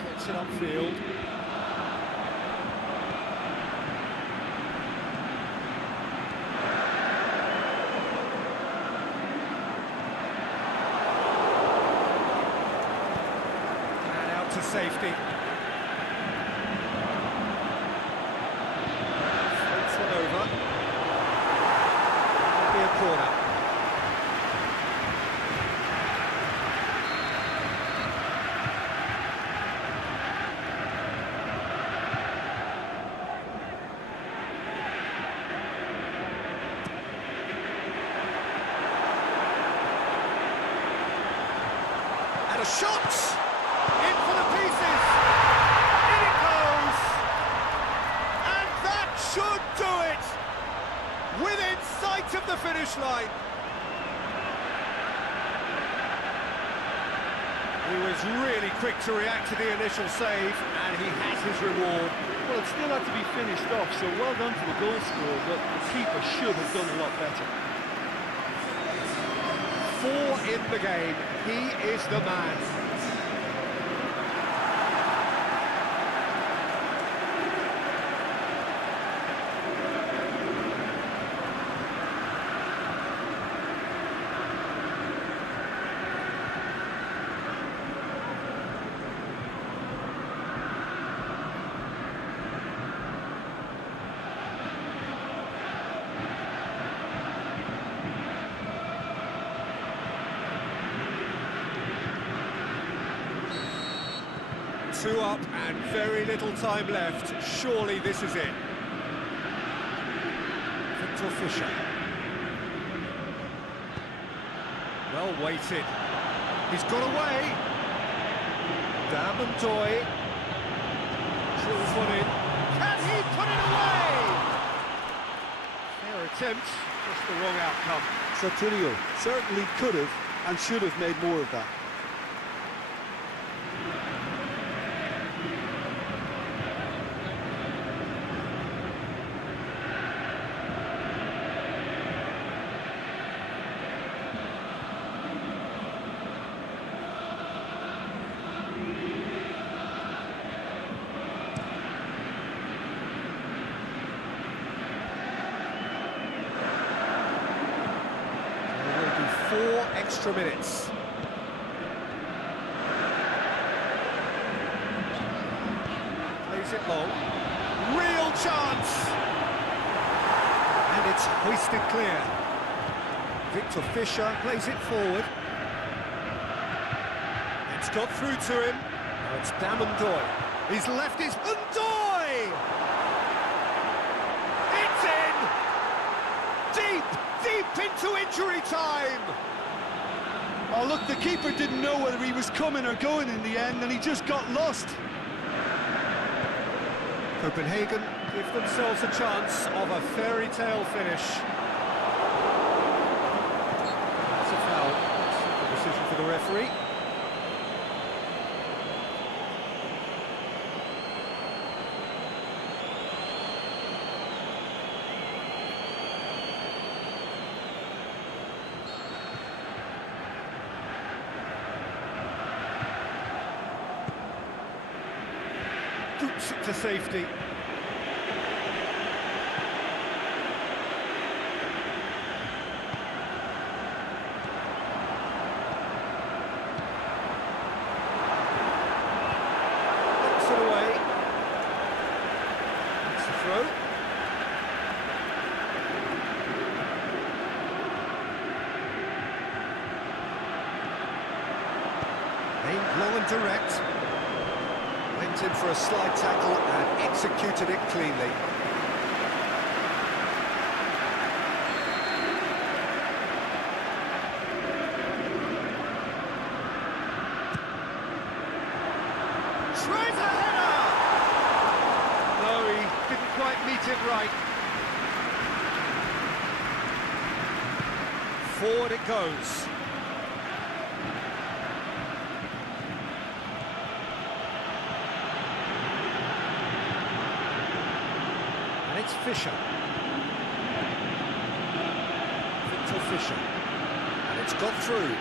Gets it upfield. And out to safety. Over. Be a corner. And a shot! In for the pieces! In it goes! And that should do it! Within sight of the finish line. He was really quick to react to the initial save, and he has his reward. Well, it still had to be finished off, so well done to the goal scorer, but the keeper should have done a lot better. 4 in the game. He is the man. Two up and very little time left. Surely this is it. Victor Fischer. Well weighted. He's got away. Dabentoy. Drills one in. Can he put it away? Fair attempt, just the wrong outcome. Sotiriou certainly could have and should have made more of that. Four extra minutes. Plays it long. Real chance! And it's hoisted clear. Victor Fischer plays it forward. It's got through to him. Now it's Dabentoy. He's left his... Undoy! It's in! Deep into injury time! Oh, look, the keeper didn't know whether he was coming or going in the end, and he just got lost. Copenhagen give themselves a chance of a fairy tale finish. That's a foul. That's a decision for the referee. Boots it to safety. Knocks it away. It's a throw. Aimed long and direct. Went in for a slide tackle and executed it cleanly. Tries a header! No, he didn't quite meet it right. Forward it goes. It's Fisher. Fisher, and it's got through.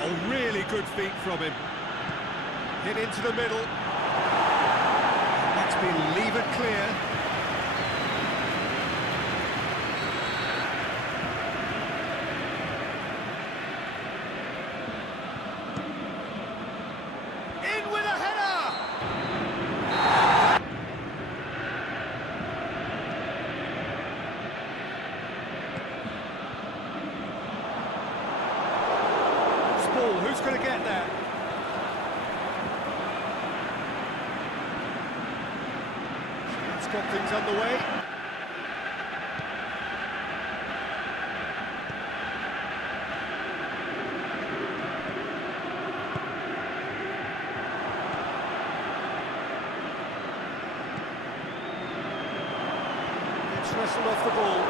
A really good feat from him. Hit into the middle. That's been levered clear. In with a header! Who's going to get there? That's got things underway. It's wrestled off the ball.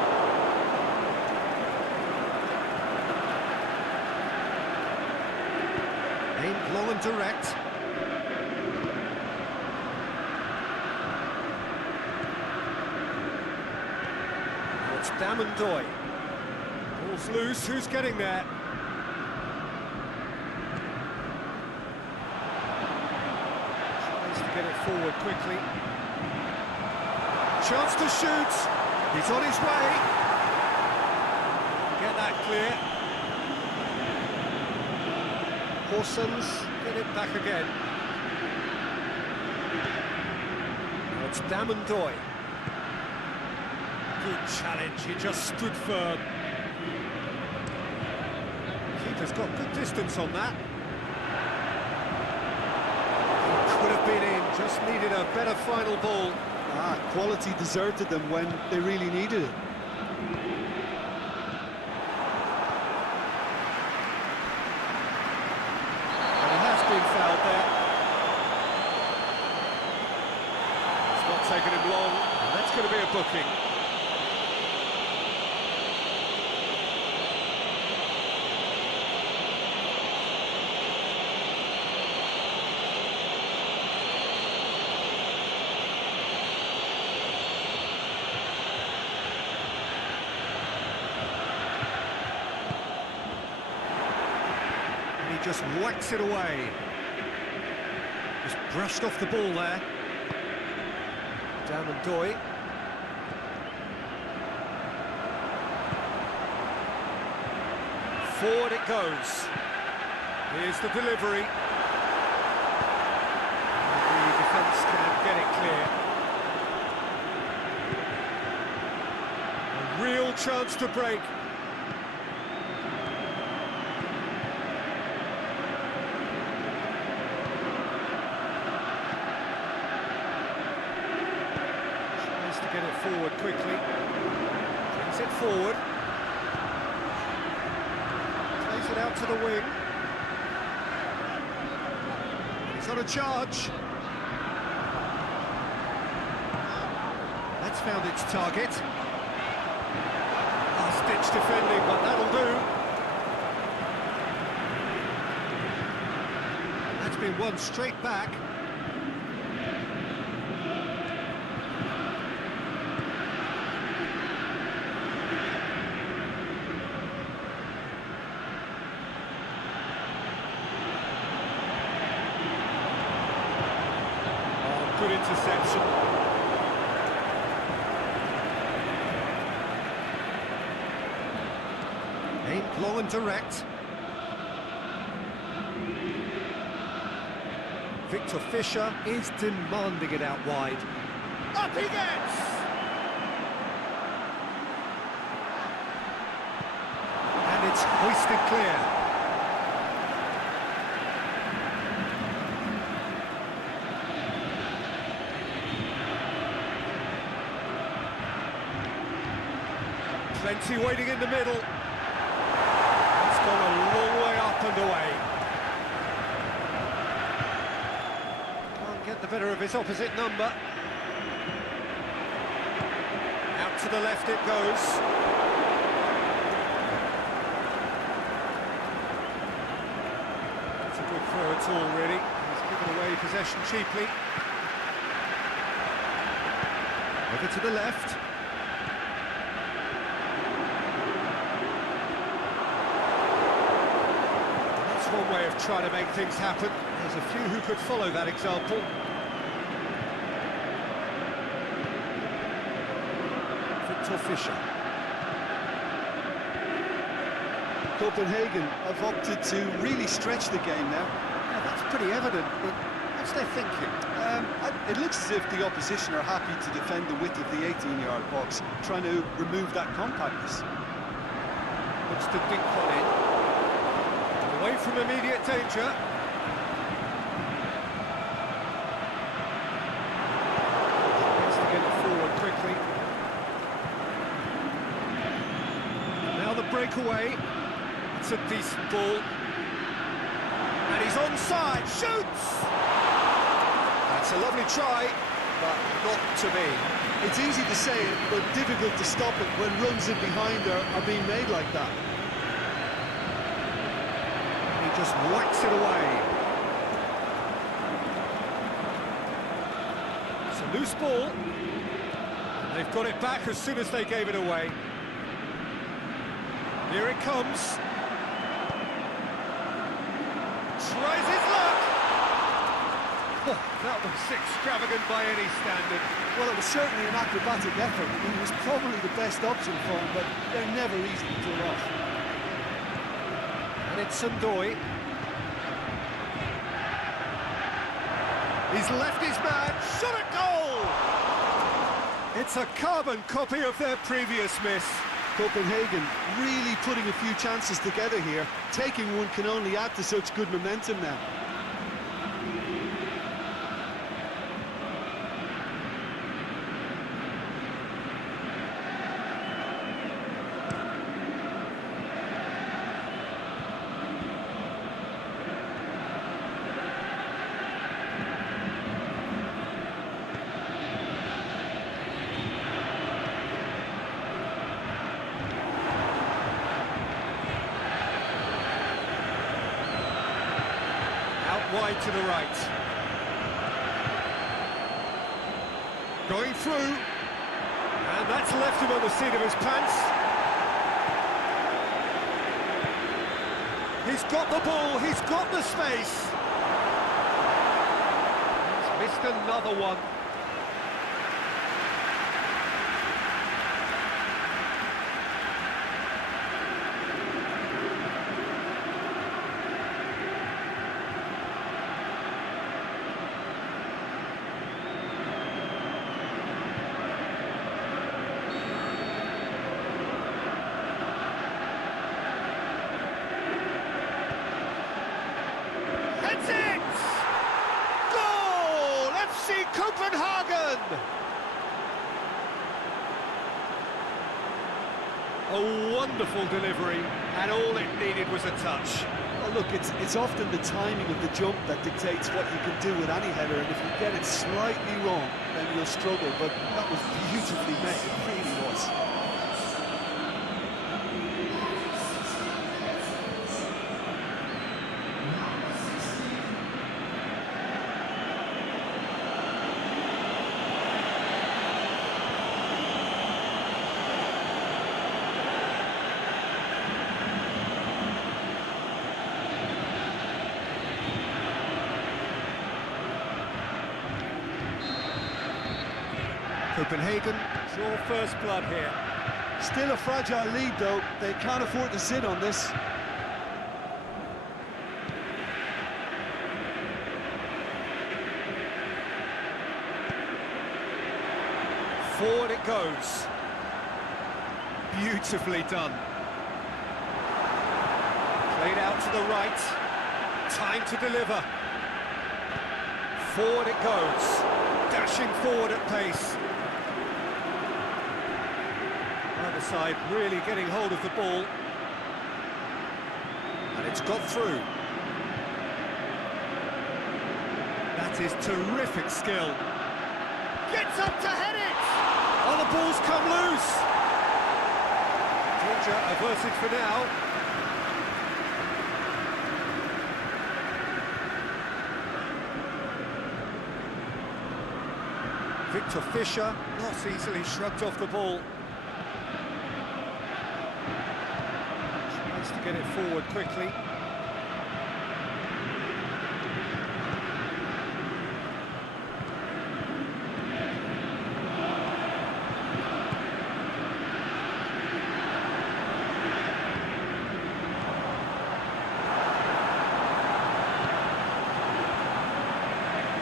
Aimed long and direct. Now it's Doy. Ball's loose, who's getting there? Tries to get it forward quickly. Chance to shoot. He's on his way. Get that clear. Horsens, get it back again. Now it's Doy. Good challenge, he just stood firm. Keeper's got good distance on that. Could have been in, just needed a better final ball. Quality deserted them when they really needed it. Fouled there. It's not taken him long, and that's going to be a booking. And he just whacks it away. Just brushed off the ball there. Doy. Forward it goes. Here's the delivery. The defence can get it clear. A real chance to break. Get it forward quickly. Brings it forward. Plays it out to the wing. He's on a charge. That's found its target. Last-ditch defending, but that'll do. That's been won straight back. Good interception. Aimed long and direct. Victor Fisher is demanding it out wide. Up he gets! And it's hoisted clear. Plenty waiting in the middle. It's gone a long way up and away. Can't get the better of his opposite number. Out to the left it goes. It's a good throw at all, really. He's given away possession cheaply. Over to the left. That's one way of trying to make things happen. There's a few who could follow that example. Fisher. Copenhagen have opted to really stretch the game now. Yeah, that's pretty evident, but what's their thinking? It looks as if the opposition are happy to defend the width of the 18-yard box, trying to remove that compactness. Looks to dink one in. Away from immediate danger. Needs to get it forward quickly. The breakaway, it's a decent ball, and he's onside, shoots! That's a lovely try, but not to be. It's easy to say it, but difficult to stop it when runs in behind are being made like that. He just whacks it away. It's a loose ball, and they've got it back as soon as they gave it away. Here it comes. Tries his luck. Oh, that was extravagant by any standard. Well, it was certainly an acrobatic effort. It was probably the best option for him, but they're never easy to pull off. And it's Sundoy. He's left his man. Shot a goal! It's a carbon copy of their previous miss. Copenhagen really putting a few chances together here. Taking one can only add to such good momentum now. Wide to the right. Going through. And that's left him on the seat of his pants. He's got the ball, he's got the space. He's missed another one. Copenhagen! A wonderful delivery, and all it needed was a touch. Well, look, it's often the timing of the jump that dictates what you can do with any header, and if you get it slightly wrong, then you'll struggle, but that was beautifully met, it really was. Copenhagen draw first blood here. Still a fragile lead, though. They can't afford to sit on this. Forward it goes. Beautifully done. Played out to the right. Time to deliver. Forward it goes. Dashing forward at pace. Either side really getting hold of the ball. And it's got through. That is terrific skill. Gets up to head it! Oh, the ball's come loose! Georgia averted for now. Victor Fischer, not easily shrugged off the ball. Tries to get it forward quickly.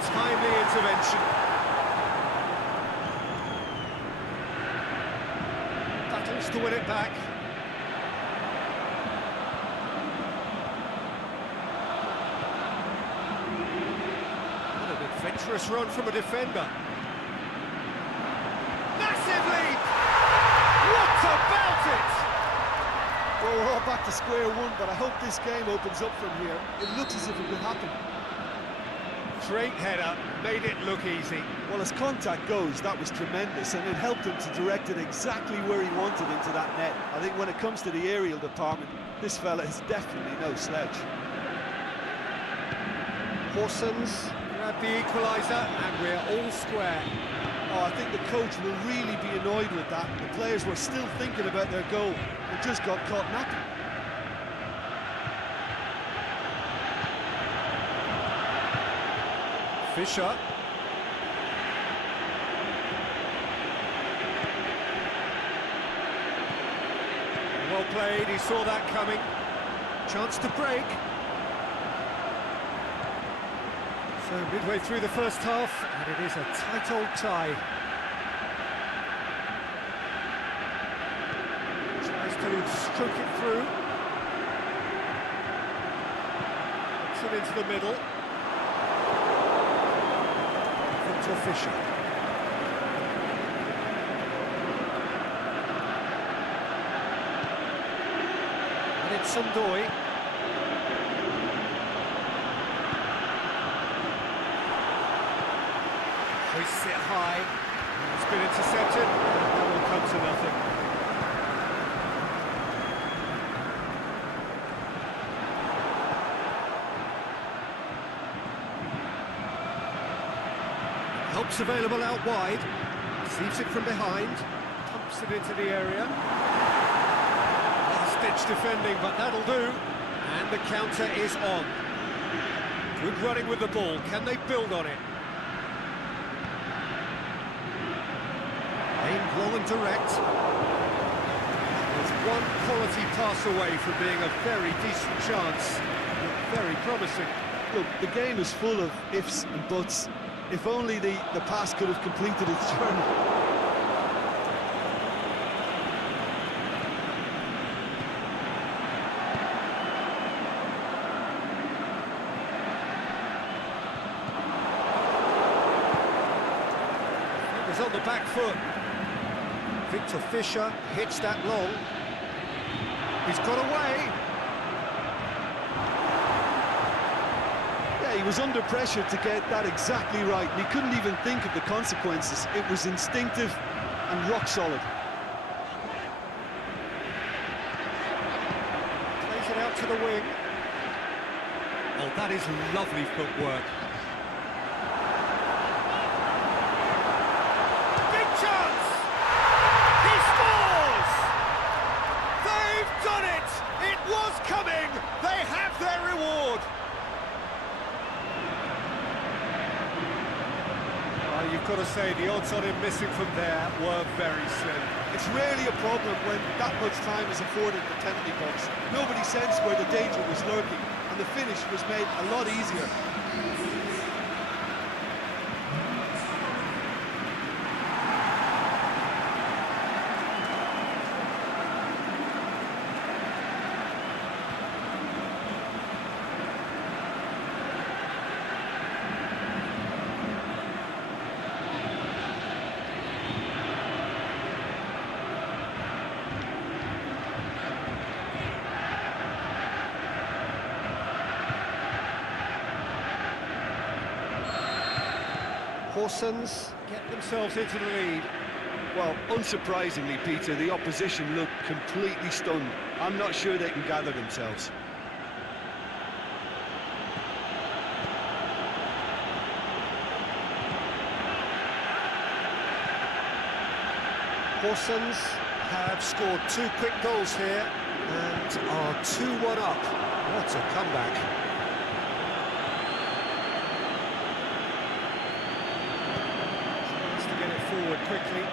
Timely intervention. Battles to win it back. What an adventurous run from a defender. Massive lead! What about it? Well, we're all back to square one, but I hope this game opens up from here. It looks as if it could happen. Great header, made it look easy. Well, as contact goes, that was tremendous, and it helped him to direct it exactly where he wanted into that net. I think when it comes to the aerial department, this fella is definitely no slouch. Horsens grabbed the equaliser, and we're all square. Oh, I think the coach will really be annoyed with that. The players were still thinking about their goal and just got caught napping. Fischer. Well played, he saw that coming. Chance to break. So midway through the first half, and it is a tight old tie. Tries to stroke it through. Puts it into the middle. Victor Fischer. And it's Sundoy. Hoists it high. It's been intercepted. That will come to nothing. Helps available out wide, receives it from behind, pumps it into the area. Last-ditch defending, but that'll do. And the counter is on. Good running with the ball. Can they build on it? Aimed low and direct. There's one quality pass away from being a very decent chance. Very promising. Look, the game is full of ifs and buts. If only the pass could have completed its journey. It was on the back foot. Victor Fischer hits that long. He's got away. He was under pressure to get that exactly right, and he couldn't even think of the consequences. It was instinctive and rock solid. Plays it out to the wing. Oh, that is lovely footwork. Big chance! He scores! They've done it! It was coming! They have their reward! You've got to say, the odds on him missing from there were very slim. It's rarely a problem when that much time is afforded in the penalty box. Nobody sensed where the danger was lurking, and the finish was made a lot easier. Horsens get themselves into the lead. Well, unsurprisingly, Peter, the opposition looked completely stunned. I'm not sure they can gather themselves. Horsens have scored 2 quick goals here and are 2-1 up. What a comeback. Tries to get it forward quickly.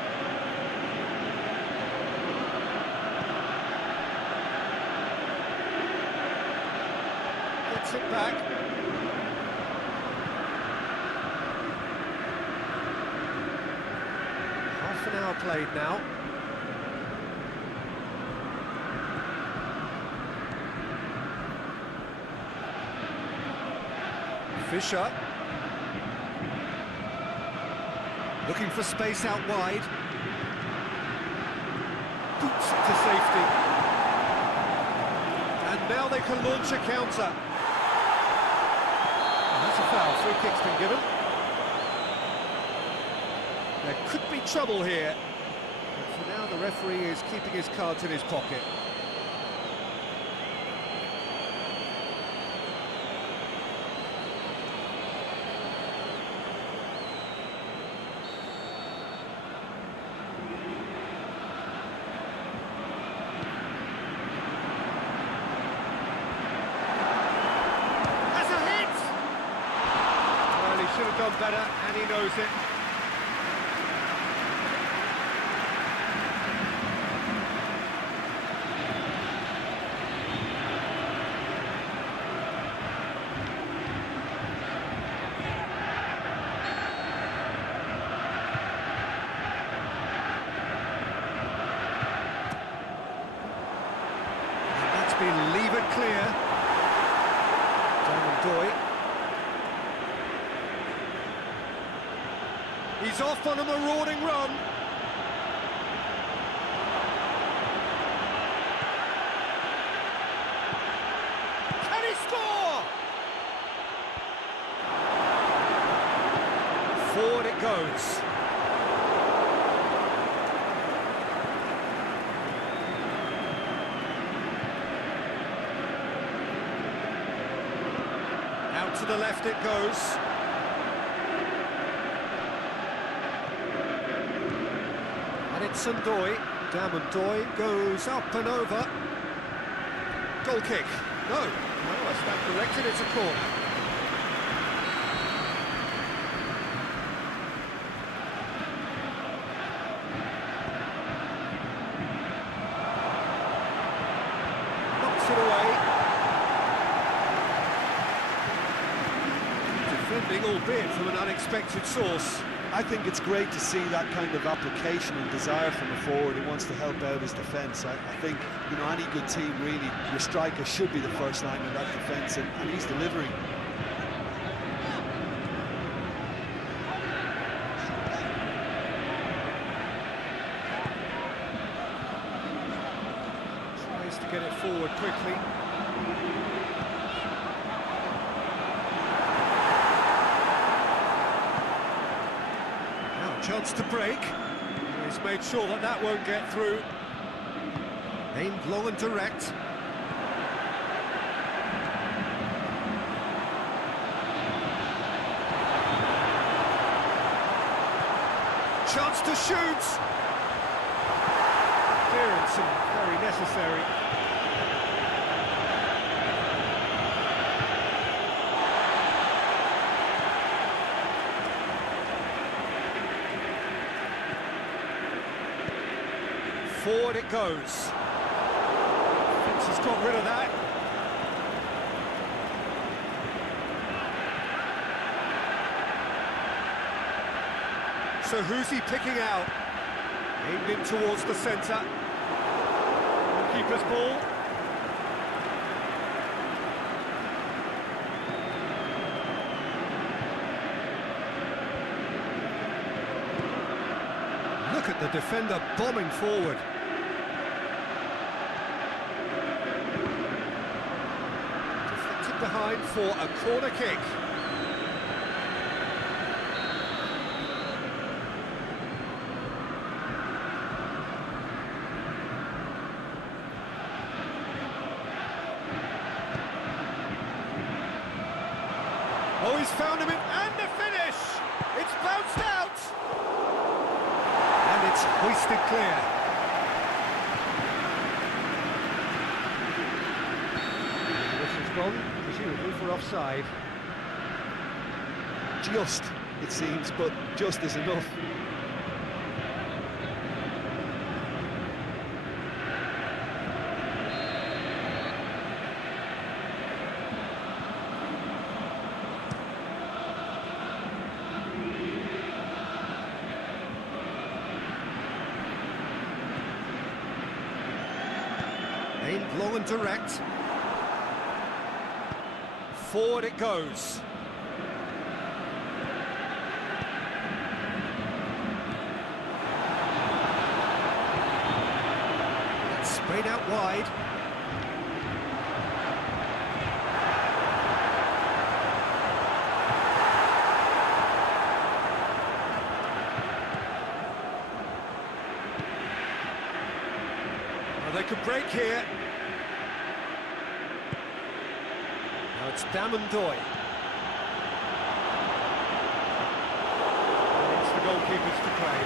Gets it back. Half an hour played now. Fisher. Looking for space out wide. Boots it to safety. And now they can launch a counter. And that's a foul. Free kick's been given. There could be trouble here. But for now, the referee is keeping his cards in his pocket. Should have done better, and he knows it. And that's been levered clear. Doy. He's off on a marauding run. Can he score? Forward it goes. Out to the left it goes. It's Doy. Doy goes up and over. Goal kick. No. No, I stand corrected. It's a corner. Knocks it away. Defending, albeit from an unexpected source. I think it's great to see that kind of application and desire from a forward who wants to help out his defence. I think, you know, any good team, really, your striker should be the first line in that defence, and he's delivering. Tries to get it forward quickly. Chance to break. He's made sure that that won't get through. Aimed long and direct. Chance to shoot. Clearance and very necessary. Forward it goes. Fitz has got rid of that. So who's he picking out? Aimed in towards the centre. Keeper's ball. Look at the defender bombing forward. Deflected behind for a corner kick. Oh, he's found him in, and the finish! It's bounced out! And it's Hoisted clear. This has gone, presumably for offside. Just, it seems, but just is enough. Aimed long and direct. Forward it goes. It's sprayed out wide. Well, they could break here. Now it's Damondoy. It's the goalkeepers to play.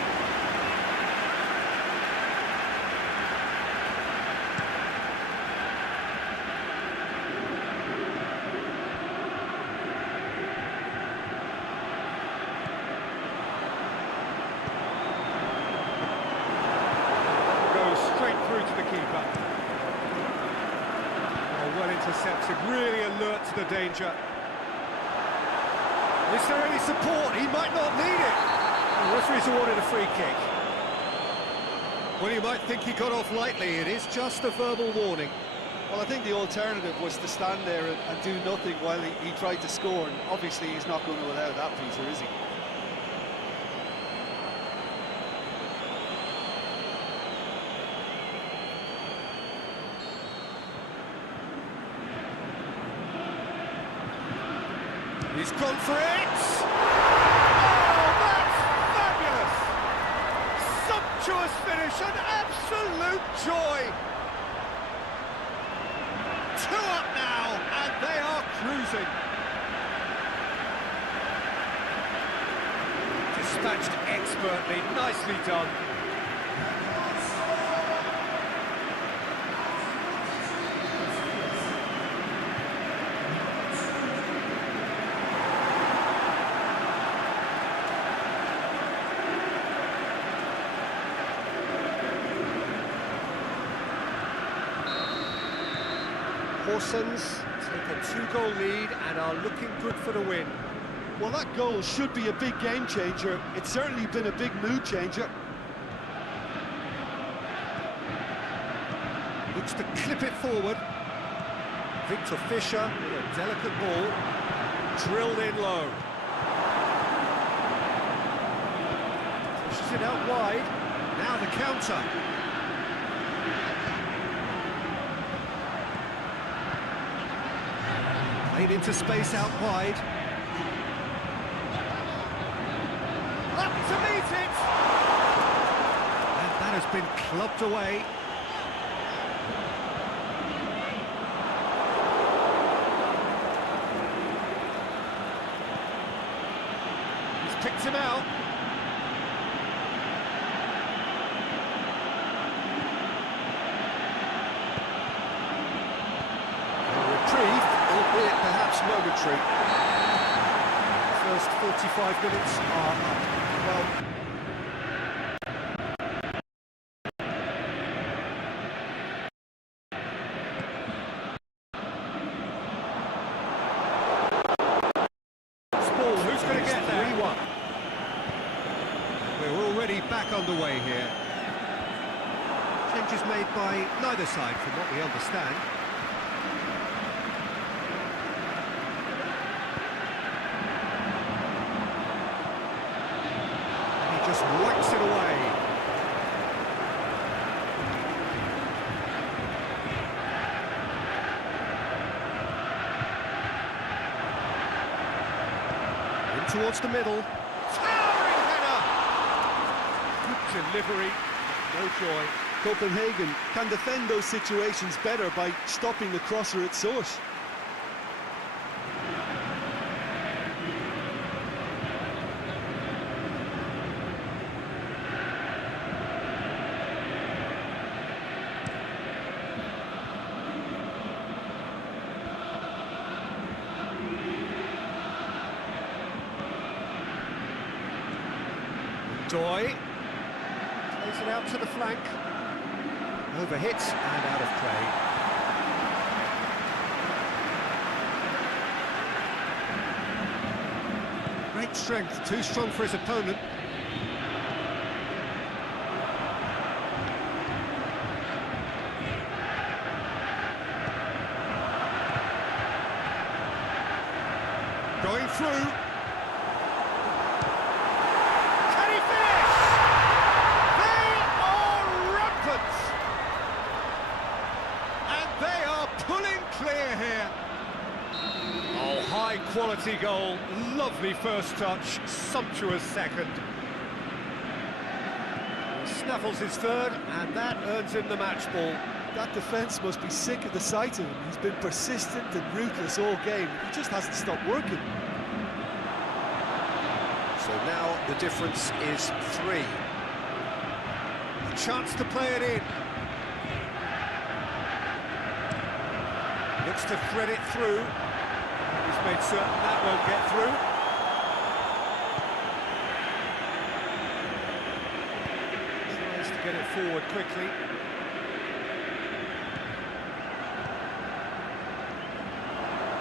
Goes straight through to the keeper. Well intercepted, really alert to the danger. Is there any support? He might not need it. The referee's awarded a free kick. Well, you might think he got off lightly. It is just a verbal warning. Well, I think the alternative was to stand there and do nothing while he tried to score, and obviously he's not going to allow that, Peter, is he? He's gone for it! Oh, that's fabulous! Sumptuous finish, an absolute joy! 2 up now, and they are cruising. Dispatched expertly, nicely done. Horsens take a 2-goal lead and are looking good for the win. Well, that goal should be a big game changer. It's certainly been a big mood changer. Looks to clip it forward. Victor Fischer with a delicate ball. Drilled in low. Pushes it out wide. Now the counter. Played into space out wide. Up to meet it! And that has been clubbed away. He's picked him out. Reprieve, albeit perhaps momentary. First 45 minutes are up. Well, ball, who's going to get there? 3-1. We're already back underway here. Changes made by neither side, from what we understand. Just whacks it away. In towards the middle. Towering header! Good delivery, no joy. Copenhagen can defend those situations better by stopping the crosser at source. Doy plays it out to the flank. Overhit and out of play. Great strength, too strong for his opponent. Going through. Can he finish? They are rampant. And they are pulling clear here. Oh, high quality goal. Lovely first touch, sumptuous second. He snaffles his third, and that earns him the match ball. That defence must be sick of the sight of him. He's been persistent and ruthless all game. He just hasn't stopped working. So now the difference is 3. A chance to play it in. Looks to thread it through. He's made certain that won't get through. Tries to get it forward quickly.